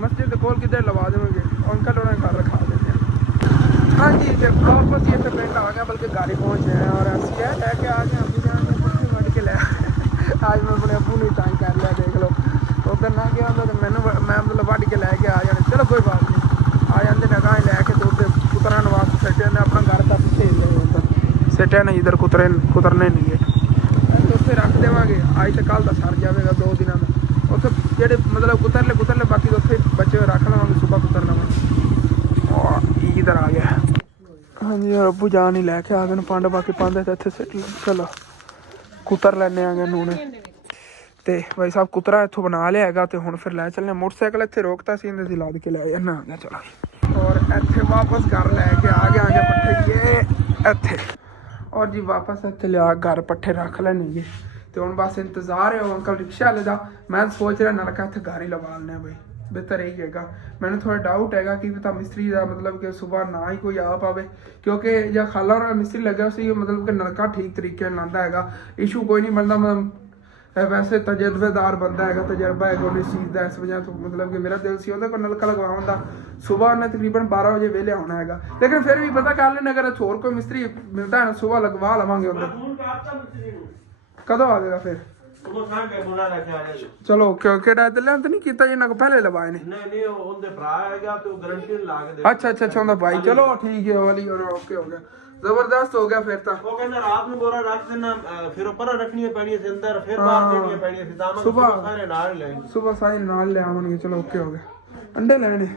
मस्जिद के कोल किधर लवा देवेंगे, अंकल उन्हें घर रखा देते हैं। ਹਾਂਜੀ ਤੇ ਵਾਪਸ ਹੀ ਇੱਥੇ ਪਿੰਡ ਆ ਗਿਆ, ਬਲਕਿ गाड़ी पहुंच गए हैं और ਅਸੀਂ ਇਹ ਲੈ ਕੇ ਆ ਗਏ अबू जान ने पट्ठे ਵੱਢ ਕੇ ਲੈ आज मैं अपने अबू ਨੂੰ ਤੰਗ ਕਰ ਲਿਆ ਦੇਖ ਲਓ ਉਧਰ ਨਾ ਗਿਆ ਹੁੰਦਾ ਤੇ ਮੈਨੂੰ ਮੈਂ ਮਤਲਬ ਵੱਢ ਕੇ ਲੈ ਕੇ ਆ ਜਾਣਾ ਚਲੋ ਕੋਈ ਬਾਤ ਨਹੀਂ ਆ ਜਾਂਦੇ ਨੇ ਗਾਂ ਲੈ ਕੇ ਤੇ ਉੱਤੇ ਕੁਤਰਾਂ ਨੂੰ ਵਾਪਸ ਸੱਟਿਆ ਨੇ ਆਪਣਾ ਘਰ ਤੱਕ ਭੇਜ ਲਿਆ ਉੱਧਰ ਸੱਟਿਆ ਨਹੀਂ ਇਧਰ ਕੁਤਰਨੇ ਨਹੀਂ ਗਏ ਉੱਥੇ ਰੱਖ ਦੇਵਾਂਗੇ ਅੱਜ ਤੇ ਕੱਲ ਦਾ ਸਰ ਜਾਵੇਗਾ 2 ਦਿਨਾਂ ਦਾ ਉੱਥੇ ਜਿਹੜੇ ਮਤਲਬ ਕੁਤਰਲੇ ਬਾਕੀ ਉੱਥੇ ਬੱਚੇ ਰੱਖ ਲਵਾਂਗੇ ਸਵੇਰ ਕੁਤਰ ਲਵਾਂਗੇ ਇਧਰ ਆ ਗਿਆ ਹਾਂਜੀ ਯਾਰ ਅੱਬੂ ਜਾਨ ਹੀ ਲੈ ਕੇ ਆ ਗਏ ਨੇ ਪੰਡ ਬਾਕੀ ਪਾਉਂਦੇ ਤੇ ਇੱਥੇ ਸਿੱਟ ਚਲੋ ਕੁਤਰ ਲੈਣੇ ਆਗੇ ਨੂਣੇ ਤੇ ਭਾਈ ਸਾਹਿਬ ਕੁਤਰਾ ਇੱਥੋਂ ਬਣਾ ਲਿਆ ਹੈਗਾ ਤੇ ਹੁਣ ਫਿਰ ਲੈ ਚੱਲਨੇ ਮੋਟਰਸਾਈਕਲ ਇੱਥੇ ਰੋਕਤਾ ਸੀ ਇਹਦੇ ਲਾਦ ਕੇ ਲੈ ਜਾਣਾ ਆ ਗਿਆ ਚਲੋ ਔਰ ਇੱਥੇ ਵਾਪਸ ਘਰ ਲੈ ਕੇ ਆ ਗਿਆ ਆਗੇ ਪੱਠੇ ਇਹ ਇੱਥੇ ਔਰ ਜੀ ਵਾਪਸ ਇੱਥੇ ਲਿਆ ਘਰ ਪੱਠੇ ਰੱਖ ਲੈਣੇ ਜੀ ਤੇ ਹੁਣ ਬਸ ਇੰਤਜ਼ਾਰ ਹੈ ਉਹ ਅੰਕਲ ਰਿਕਸ਼ਾ ਵਾਲੇ ਦਾ ਮੈਂ ਸੋਚ ਰਿਹਾ ਨਲਕਾ ਇੱਥੇ ਘਰ ਹੀ ਲਵਾ ਲੈਣਾ ਬਈ ਬਿਹਤਰ ਇਹੀ ਹੈਗਾ ਮੈਨੂੰ ਥੋੜਾ ਡਾਊਟ ਹੈਗਾ ਕਿ ਪਤਾ ਮਿਸਤਰੀ ਦਾ ਮਤਲਬ ਕਿ ਸਵੇਰ ਨਾ ਹੀ ਕੋਈ ਆ ਪਾਵੇ ਕਿਉਂਕਿ ਜਾਂ ਖਾਲਾ ਉਹਨਾਂ ਮਿਸਤਰੀ ਲੱਗਾ ਸੀ ਮਤਲਬ ਕਿ ਨਲਕਾ ਠੀਕ ਤਰੀਕੇ ਨਾਲ ਲਾਉਂਦਾ ਹੈਗਾ ਇਸ਼ੂ ਕੋਈ ਨਹੀਂ ਬਣਦਾ ਮੈਂ ਵੈਸੇ ਤਜਰਬੇਦਾਰ ਬੰਦਾ ਹੈਗਾ ਤਜਰਬਾ ਹੈਗਾ ਉਹਨੇ ਚੀਜ਼ ਦਾ ਇਸ ਵਜ੍ਹਾ ਤੋਂ ਮਤਲਬ ਕਿ ਮੇਰਾ ਦਿਲ ਸੀ ਉਹਦੇ ਕੋਲ ਨਲਕਾ ਲਗਵਾਉਣ ਦਾ ਸਵੇਰ ਉਹਨੇ ਤਕਰੀਬਨ 12 ਵਜੇ ਵਿਹਲੇ ਆਉਣਾ ਹੈਗਾ ਲੇਕਿਨ ਫਿਰ ਵੀ ਪਤਾ ਕਰ ਲੈਣਾ ਅਗਰ ਹੋਰ ਕੋਈ ਮਿਸਤਰੀ ਮਿਲਦਾ ਹੈ ਨਾ ਸਵੇਰ ਲਗਵਾ ਲਵਾਂਗੇ ਉਹਦੇ ਕਦੋਂ ਆਵੇਗਾ ਫਿਰ ਚਲੋ ਕਿਹੜਾ ਦਿਲਾਂ ਤਾਂ ਨਹੀਂ ਕੀਤਾ ਜਿੰਨਾ ਕੋ ਪਹਿਲੇ ਲਵਾਏ ਨੇ ਨਹੀਂ ਉਹਦੇ ਭਰਾ ਹੈਗਾ ਤੇ ਉਹ ਗਾਰੰਟੀ ਲਾ ਕੇ ਦੇ ਅੱਛਾ ਉਹਦਾ ਭਾਈ ਚਲੋ ਠੀਕ ਹੈ ਵਾਲੀ ਓਕੇ ਹੋ ਗਿਆ ਜ਼ਬਰਦਸਤ ਹੋ ਗਿਆ ਫਿਰ ਤਾਂ ਉਹ ਕਹਿੰਦਾ ਰਾਤ ਨੂੰ ਬੋਰਾ ਰੱਖ ਦੇਣਾ ਫਿਰ ਉੱਪਰ ਰੱਖਣੀਆਂ ਪੈਣੀਆਂ ਸੀ ਅੰਦਰ ਫਿਰ ਬਾਹਰ ਦੇਣੀਆਂ ਪੈਣੀਆਂ ਸੀ ਤਾਂ ਸੁਬਾਹ ਸਾਰੇ ਨਾਲ ਲੈ ਸਵੇਰ ਸਾਰੇ ਨਾਲ ਲੈ ਆਉਣਗੇ ਚਲੋ ਓਕੇ ਹੋ ਗਿਆ ਅੰਡੇ ਲੈਣੇ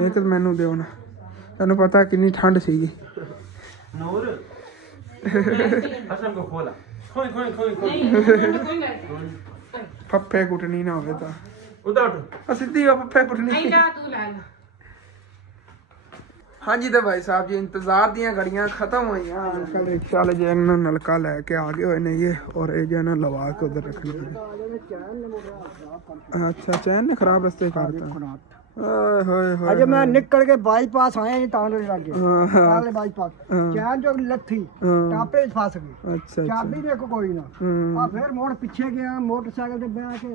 ਇੱਕ ਮੈਨੂੰ ਦਿਓ ਨਾ ਤੈਨੂੰ ਪਤਾ ਕਿੰਨੀ ਠੰਡ ਸੀਗੀ ਨੂਰ ਅਸਲ ਕੋ ਖੋਲਾ ਕੋਈ ਪੱਪੇ ਕੁੱਟਣੀ ਨਾ ਹੋਵੇ ਤਾਂ ਉਧਰ ਸਿੱਧੀ ਪੱਪੇ ਕੁੱਟਣੀ ਨਹੀਂ ਜਾ ਤੂੰ ਲੈ ਲੈ ਹਾਂਜੀ ਤੇ ਭਾਈ ਸਾਹਿਬ ਜੀ ਇੰਤਜ਼ਾਰ ਦੀਆਂ ਘੜੀਆਂ ਖਤਮ ਹੋਈਆਂ ਅੰਕਲ ਰਿਕਸ਼ਾ ਵਾਲੇ ਜੇ ਇਹਨਾਂ ਨਲਕਾ ਲੈ ਕੇ ਆ ਗਏ ਹੋਏ ਨੇ ਇਹ ਔਰ ਇਹ ਜਿਹਨਾਂ ਲਵਾ ਕੇ ਉਧਰ ਰੱਖਣੇ ਅੱਛਾ ਚੈਨ ਨੇ ਖਰਾਬ ਰਸਤੇ ਕਰਤਾ ਓਏ ਹੋਏ ਹੋਏ अजय मैं निकल के बाईपास आया ये तांडव लगे अगले बाईपास चैन जो लथी टापे फस गई अच्छा चाबी देखो कोई ना आ फिर मोड़ पीछे गया मोटरसाइकिल ते बैठ के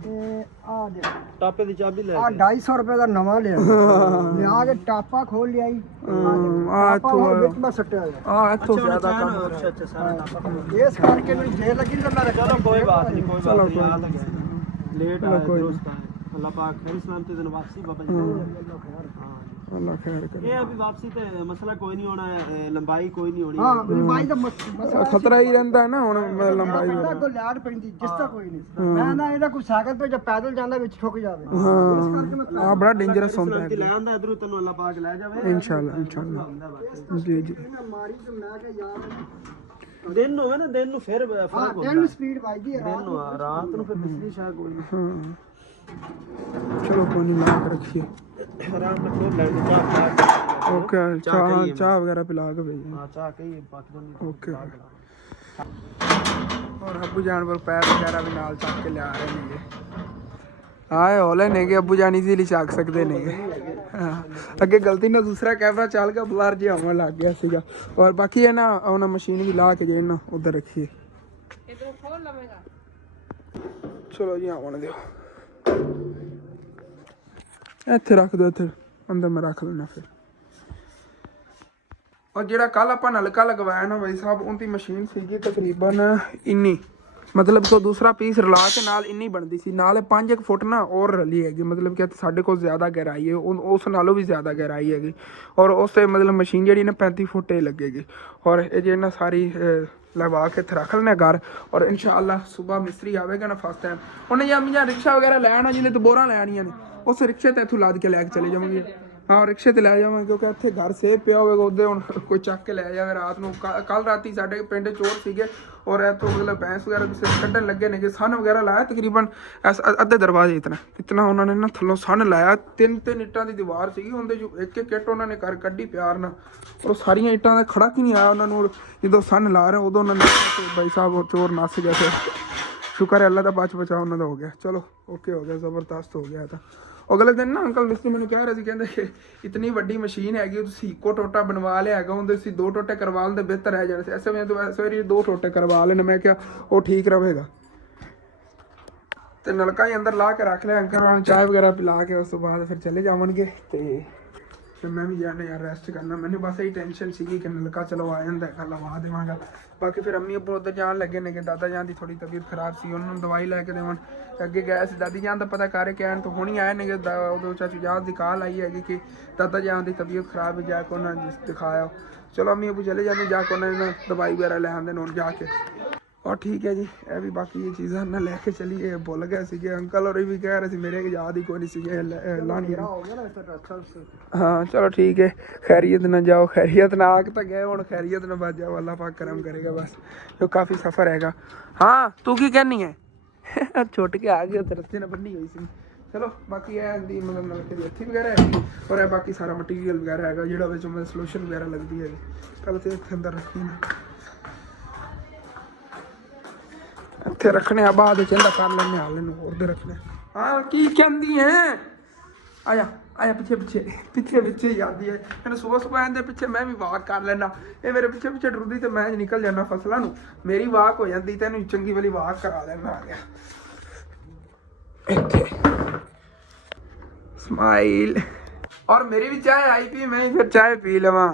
ते आ दे ਟਾਪੇ ਦੀ ਚਾਬੀ ਲੈ आ 250 रुपए ਦਾ ਨਵਾਂ ਲਿਆ ਲਿਆ ਕੇ ਟਾਪਾ ਖੋਲ ਲਿਆ ਆ ਟਾਪਾ ਵਿੱਚ ਮੈਂ ਸੱਟਿਆ ਆ ਇੱਥੋਂ ਜ਼ਿਆਦਾ ਕੰਮ ਅੱਛਾ ਸਾਰਾ ਟਾਪਾ ਇਸ ਕਰਕੇ ਮੈਨੂੰ ਜੇ ਲੱਗੀ ਤਾਂ ਮੈਂ ਚਲੋ ਕੋਈ ਬਾਤ ਨਹੀਂ ਕੋਈ ਬਾਤ ਨਹੀਂ ਆ ਤਾਂ ਗਿਆ ਲੇਟ ਆ ਕੋਈ ਦੋਸਤ ਅੱਲਾਹ ਪਾਕ ਖੈਰ ਸਲਾਮਤ ਦਿਨ ਵਾਪਸੀ ਬਾਬਾ ਜੀ ਅੱਲਾ ਖੈਰ ਕਰੇ ਇਹ ਅਭੀ ਵਾਪਸੀ ਤੇ ਮਸਲਾ ਕੋਈ ਨਹੀਂ ਹੋਣਾ ਲੰਬਾਈ ਕੋਈ ਨਹੀਂ ਹੋਣੀ ਹਾਂ ਲੰਬਾਈ ਦਾ ਮਸਲਾ ਖਤਰਾ ਹੀ ਰਹਿੰਦਾ ਨਾ ਹੁਣ ਲੰਬਾਈ ਦਾ ਕੋਈ ਲਿਆੜ ਪੈਂਦੀ ਜਿਸ ਦਾ ਕੋਈ ਨਹੀਂ ਮੈਂ ਨਾ ਇਹਦਾ ਕੋਈ ਸਾਈਕਲ ਤੇ ਜਾਂ ਪੈਦਲ ਜਾਂਦਾ ਵਿੱਚ ਠੁੱਕ ਜਾਵੇ ਹਾਂ ਆ ਬੜਾ ਡੇਂਜਰਸ ਹੁੰਦਾ ਹੈ ਲੈ ਆਂਦਾ ਇਧਰੋਂ ਤੈਨੂੰ ਅੱਲਾਹ ਪਾਕ ਲੈ ਜਾਵੇ ਇਨਸ਼ਾਅੱਲਾ ਜੀ ਮਾਰੀ ਤੇ ਮੈਂ ਕਿ ਯਾਰ ਦਿਨ ਹੋਵੇ ਨਾ ਦਿਨ ਨੂੰ ਫਿਰ ਫਰਕ ਹੁੰਦਾ ਦਿਨ ਸਪੀਡ ਵੱਜਦੀ ਹੈ ਦਿਨ ਨੂੰ ਰਾਤ ਨੂੰ ਫਿਰ ਬਿਜਲੀ ਸ਼ਾਇਦ ਕੋਈ ਨਹੀਂ ਹਾਂ ਚਲੋ ਕੋਈ ਨਹੀਂ ਲਾ ਕੇ ਰੱਖੀਏ ਰਾਤ ਨੂੰ ਫਿਰ ਲੈਣ ਚਾਹ ਓਕੇ ਚਾਹ ਵਗੈਰਾ ਪਿਲਾ ਕੇ ਭੇਜੋ ਹਾਂ ਚਾਹ ਕਹੀ ਬਾਕੀ ਤੋਂ ਓਕੇ ਔਰ ਅੱਬੂ ਜਾਨ ਪਰ ਪੈਰ ਵਗੈਰਾ ਵੀ ਨਾਲ ਚੱਕ ਕੇ ਲਿਆ ਰਹੇ ਨੇਗੇ ਆਏ ਹੋਲੇ ਨੇਗੇ ਅੱਬੂ ਜਾਨ ਇਜ਼ੀਲੀ ਚੱਕ ਸਕਦੇ ਨੇਗੇ ਅੱਗੇ ਗਲਤੀ ਨਾਲ ਦੂਸਰਾ ਕੈਮਰਾ ਚੱਲ ਗਿਆ ਬਲਰ ਜਿਹਾ ਆਉਣ ਲੱਗ ਗਿਆ ਸੀਗਾ ਔਰ ਬਾਕੀ ਇਹ ਨਾ ਉਹਨਾਂ ਮਸ਼ੀਨ ਵੀ ਲਾ ਕੇ ਜੇ ਨਾ ਉਧਰ ਰੱਖੀਏ ਇਧਰੋਂ ਖੋਲ ਲਵੇਗਾ ਚਲੋ ਜੀ ਆਉਣ ਦਿਓ ਇੱਥੇ ਰੱਖ ਦਿਓ ਇੱਥੇ ਅੰਦਰ ਮੈਂ ਰੱਖ ਲੈਣਾ ਫਿਰ ਔਰ ਜਿਹੜਾ ਕੱਲ ਆਪਾਂ ਨਲਕਾ ਲਗਵਾਇਆ ਨਾ ਭਾਈ ਸਾਹਿਬ ਉਹਦੀ ਮਸ਼ੀਨ ਸੀਗੀ ਤਕਰੀਬਨ ਇੰਨੀ ਮਤਲਬ ਕਿ ਦੂਸਰਾ ਪੀਸ ਰਲਾ ਕੇ ਨਾਲ ਇੰਨੀ ਬਣਦੀ ਸੀ ਨਾਲ 5 ਫੁੱਟ ਨਾ ਔਰ ਰਲੀ ਹੈਗੀ ਮਤਲਬ ਕਿ ਸਾਡੇ ਕੋਲ ਜ਼ਿਆਦਾ ਗਹਿਰਾਈ ਹੈ ਉਸ ਨਾਲੋਂ ਵੀ ਜ਼ਿਆਦਾ ਗਹਿਰਾਈ ਹੈਗੀ ਔਰ ਉਸ ਤੇ ਮਤਲਬ ਮਸ਼ੀਨ ਜਿਹੜੀ ਨਾ 35 ਫੁੱਟ ਇਹ ਲੱਗੇਗੀ ਔਰ ਇਹ ਜਿਹੜੀ ਨਾ ਸਾਰੀ ਲਵਾ ਕੇ ਇੱਥੇ ਰੱਖ ਲੈਣਾ ਘਰ ਔਰ ਇਨਸ਼ਾਅੱਲਾ ਸਵੇਰ ਮਿਸਤਰੀ ਆਵੇਗਾ ਨਾ ਫਸਟ ਟਾਈਮ ਉਹਨੇ ਜਾਂ ਰਿਕਸ਼ਾ ਵਗੈਰਾ ਲੈ ਆਉਣਾ ਜਿਹਨੇ ਤੋਂ ਬੋਰਾਂ ਲੈਣੀਆਂ ਨੇ ਉਸ ਰਿਕਸ਼ੇ ਤੇ ਇੱਥੋਂ ਲਾਦ ਕੇ ਲੈ ਕੇ ਚਲੇ ਜਾਵਾਂਗੇ ਹਾਂ ਰਿਕਸ਼ੇ ਤੇ ਲੈ ਜਾਵਾਂਗੇ ਕਿਉਂਕਿ ਇੱਥੇ ਘਰ ਸੇਫ ਪਿਆ ਹੋਵੇਗਾ ਉਹਦੇ ਹੁਣ ਕੋਈ ਚੱਕ ਕੇ ਲੈ ਜਾਵੇ ਰਾਤ ਨੂੰ ਕੱਲ ਰਾਤੀ ਸਾਡੇ ਪਿੰਡ ਚੋਰ ਸੀਗੇ ਔਰ ਇੱਥੋਂ ਮਤਲਬ ਭੈਂਸ ਵਗੈਰਾ ਕਿਸੇ ਕੱਢਣ ਲੱਗੇ ਨੇ ਜੇ ਸਨ ਵਗੈਰਾ ਲਾਇਆ ਤਕਰੀਬਨ ਅੱਧੇ ਦਰਵਾਜ਼ੇ ਇਤਨਾ ਉਹਨਾਂ ਨੇ ਨਾ ਥੱਲੋਂ ਸਨ ਲਾਇਆ 3 ਇੱਟਾਂ ਦੀ ਦੀਵਾਰ ਸੀਗੀ ਉਹਦੇ ਜੋ ਇੱਕ ਇੱਟ ਉਹਨਾਂ ਨੇ ਕਰ ਕੱਢੀ ਪਿਆਰ ਨਾਲ ਉਹ ਸਾਰੀਆਂ ਇੱਟਾਂ ਦਾ ਖੜਾ ਕੀ ਨਹੀਂ ਆਇਆ ਉਹਨਾਂ ਨੂੰ ਜਦੋਂ ਸਨ ਲਾ ਰਹੇ ਉਦੋਂ ਉਹਨਾਂ ਨੇ ਬਾਈ ਸਾਹਿਬ ਉਹ ਚੋਰ ਨੱਸ ਗਿਆ ਫਿਰ ਸ਼ੁਕਰ ਹੈ ਅੱਲਾ ਦਾ ਬਚਾ ਉਹਨਾਂ ਦਾ ਹੋ ਗਿਆ ਚਲੋ ਓਕੇ ਹੋ ਗਿਆ ਜ਼ਬਰਦਸਤ ਹੋ ਗਿਆ ਤਾਂ ਅਗਲੇ ਦਿਨ ਨਾ ਅੰਕਲ ਮਿਸਤਰੀ ਮੈਨੂੰ ਕਹਿ ਰਹੇ ਸੀ ਕਹਿੰਦੇ ਇਤਨੀ ਵੱਡੀ ਮਸ਼ੀਨ ਹੈਗੀ ਤੁਸੀਂ ਇੱਕੋ ਟੋਟਾ ਬਣਵਾ ਲਿਆ ਹੈਗਾ ਉਹਦੇ ਤੁਸੀਂ 2 ਟੋਟੇ ਕਰਵਾ ਲੈਂਦੇ ਬਿਹਤਰ ਹੈ ਜਾਣੇ ਸੀ ਐਸੇ ਮੈਂ ਤਾਂ ਸਵੇਰੇ 2 ਟੋਟੇ ਕਰਵਾ ਲੈਣੇ ਮੈਂ ਕਿਹਾ ਉਹ ਠੀਕ ਰਹੇਗਾ ਤੇ ਨਲਕਾ ਹੀ ਅੰਦਰ ਲਾ ਕੇ ਰੱਖ ਲਿਆ ਅੰਕਲ ਨੂੰ ਚਾਹ ਵਗੈਰਾ ਪਿਲਾ ਕੇ ਉਸ ਤੋਂ ਬਾਅਦ ਫਿਰ ਚਲੇ ਜਾਵਣਗੇ ਤੇ ਤੇ ਮੈਂ ਵੀ ਜਾਣਾ ਯਾਰ ਰੈਸਟ ਕਰਨਾ। ਮੈਨੂੰ ਬਸ ਇਹੀ ਟੈਨਸ਼ਨ ਸੀਗੀ ਕਿ ਨਲਕਾ ਚਲੋ ਆ ਜਾਂਦਾ ਹੈ, ਲਵਾ ਦੇਵਾਂਗਾ। ਬਾਕੀ ਫਿਰ ਅੰਮੀ ਅੱਬੂ ਉੱਧਰ ਜਾਣ ਲੱਗੇ ਨੇ ਕਿ ਦਾਦਾ ਜਾਨ ਦੀ ਥੋੜੀ ਤਬੀਅਤ ਖਰਾਬ ਸੀ, ਉਹਨਾਂ ਨੂੰ ਦਵਾਈ ਲੈ ਕੇ ਦੇਵਣ। ਅੱਗੇ ਗਏ ਸੀ ਦਾਦੀ ਜਾਨ ਦਾ ਪਤਾ ਕਰ ਕਹਿਣ ਤੋਂ ਹੁਣੀ ਆਏ ਨੇ ਕਿ ਉਦੋਂ ਚਾਚੂ ਜਾਨ ਦੀ ਕਾਲ ਆਈ ਹੈਗੀ ਕਿ ਦਾਦਾ ਜਾਨ ਦੀ ਤਬੀਅਤ ਖਰਾਬ ਹੈ, ਜਾ ਕੇ ਉਹਨਾਂ ਨੂੰ ਦਿਖਾਇਆ। ਚਲੋ ਅੰਮੀ ਅੱਬੂ ਚਲੇ ਜਾਂਦੇ, ਜਾ ਕੇ ਉਹਨਾਂ ਨੇ ਦਵਾਈ ਵਗੈਰਾ ਲੈ ਆਉਂਦੇ ਨੇ ਹੁਣ ਜਾ ਕੇ। और ठीक है जी, ये भी बाकी ये चीज़ें ना लेके चलिए, भूल गए सी अंकल और भी कह रहे थे मेरे याद ही कोई नहीं सी लानी। हाँ चलो ठीक है, खैरियत ना जाओ, खैरियत ना आके तो गए और खैरियत ना बच जाओ, अल्लाह पाक करम करेगा बस। तो काफ़ी सफ़र हैगा। हाँ तू की कहनी है छुट के आ गया तो रस्ते ने बनी हुई सी। चलो बाकी है मतलब नलके की अच्छी वगैरह है और है बाकी सारा मटीरियल वगैरह है जो मतलब सलूशन वगैरह लगती है। कल तो इसके अंदर रखी ना ਇੱਥੇ ਰੱਖਣੇ ਆ, ਬਾਅਦ ਵਿੱਚ ਇਹਦਾ ਕਰ ਲੈਣੇ ਹਾਲ ਨੂੰ ਹੋਰ ਦੇ ਰੱਖਣੇ। ਹਾਂ ਕੀ ਕਹਿੰਦੀ ਹੈ? ਆਇਆ ਆਇਆ ਪਿੱਛੇ ਪਿੱਛੇ ਪਿੱਛੇ ਪਿੱਛੇ ਜਾਂਦੀ ਹੈ। ਇਹਨੂੰ ਸਵੇਰ ਸਵੇਰ ਦੇ ਪਿੱਛੇ ਮੈਂ ਵੀ ਵਾਕ ਕਰ ਲੈਣਾ, ਇਹ ਮੇਰੇ ਪਿੱਛੇ ਪਿੱਛੇ ਡਰਦੀ ਤੇ ਮੈਂ ਨਿਕਲ ਜਾਣਾ ਫਸਲਾਂ ਨੂੰ, ਮੇਰੀ ਵਾਕ ਹੋ ਜਾਂਦੀ ਤੇ ਇਹਨੂੰ ਚੰਗੀ ਵਾਲੀ ਵਾਕ ਕਰਾ ਲੈਣਾ। ਆ ਗਿਆ ਇੱਥੇ ਸਮਾਈਲ। और मेरी भी चाय आई पी, मैं ही फिर चाय पी लवा,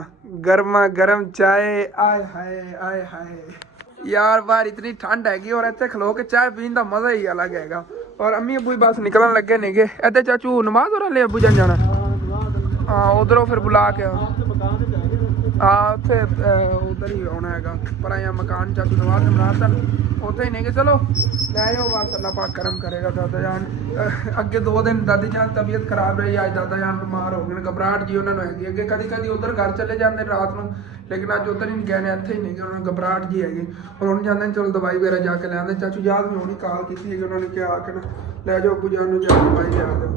गर्मा गर्म चाय। आय हाय आय हाय यार बाहर इतनी ठंड हैगी और इतने खलो के चाय पीने का मजा ही अलग हैगा। और अम्मी अबू बस निकलन लगे नेगे। इधर चाचू नमाज हो रहे अबू जान जाना? हाँ उधरों फिर बुला के हाँ उत्थे उधर ही आना हैगा पर यहाँ मकान चाचू नमाज ने बनाता उत्थे ही नेगे। चलो ले जाओ बस, अल्लाह पाक करम करेगा। दादा जान अगे 2 दिन दादी जान तबीयत खराब रही, आज दादा जान बीमार हो गए, घबराहट जी उन्होंने हैगी। अगे कभी कभी उधर घर चले जाते रात को, लेकिन अज उधर ही नहीं गए, इत्थे ही नहीं गए, उन्होंने घबराहट जी हैगी। और हम जाते चलो दवाई वगैरह जाके ले आते। चाचू याद में होनी काल की थी, उन्होंने क्या आके ले जाओ अबू जान जाके दवाई ले आ दो।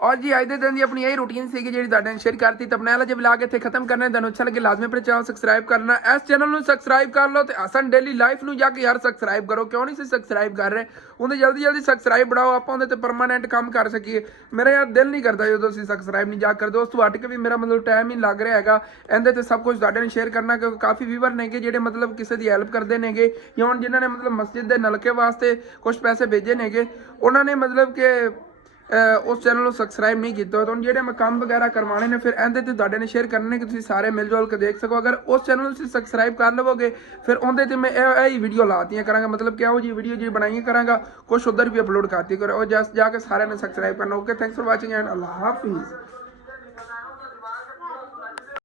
और जी अज के दिन की अपनी यही रूटीन सी जी तुहाडे शेयर करती। तो अपने वाला जो ब्लॉग इत्थे खत्म करना, तुहानूं अच्छा लगे लाजमी अपने चैनल सबसक्राइब करना। इस चैनल नूं सबसक्राइब कर लो तो हसन डेली लाइफ नूं जाके यार सबसक्राइब करो, क्यों नहीं सी सबसक्राइब कर रहे? उन्हें जल्दी जल्दी सबसक्राइब बढ़ाओ, आप उन्हें परमानेंट काम कर सकीए। मेरा यार दिल नहीं करता जो तुसीं सबसक्राइब नहीं जा करदे, उस तो हट के भी मेरा मतलब टाइम ही लग रहा हैगा इहदे ते सब कुछ तुहाडे नाल शेयर करना। क्योंकि काफ़ी व्यूवर नेगे जिहड़े मतलब किसी की हैल्प करते नेगे, या हुण जिन्हां ने मतलब मस्जिद के नलके वास्ते कुछ पैसे भेजे नेगे, उन्होंने मतलब कि उस चैनल को सबसक्राइब नहीं किया। तो जो मैं काम वगैरह करवाने ने फिर एंदे ते तुहाडे ने शेयर करने कि तुसीं सारे मिल जुल के देख सको। अगर उस चैनल को सबसक्राइब कर लवोगे फिर उहदे ते मैं यही वीडियो लाती करांगा, मतलब कि वो जी वीडियो जी बनाई करांगा, कुछ उधर भी अपलोड करती करो और जस्ट जाके सारे ने सबसक्राइब करना। Okay thanks for watching and अल्लाह हाफिज़।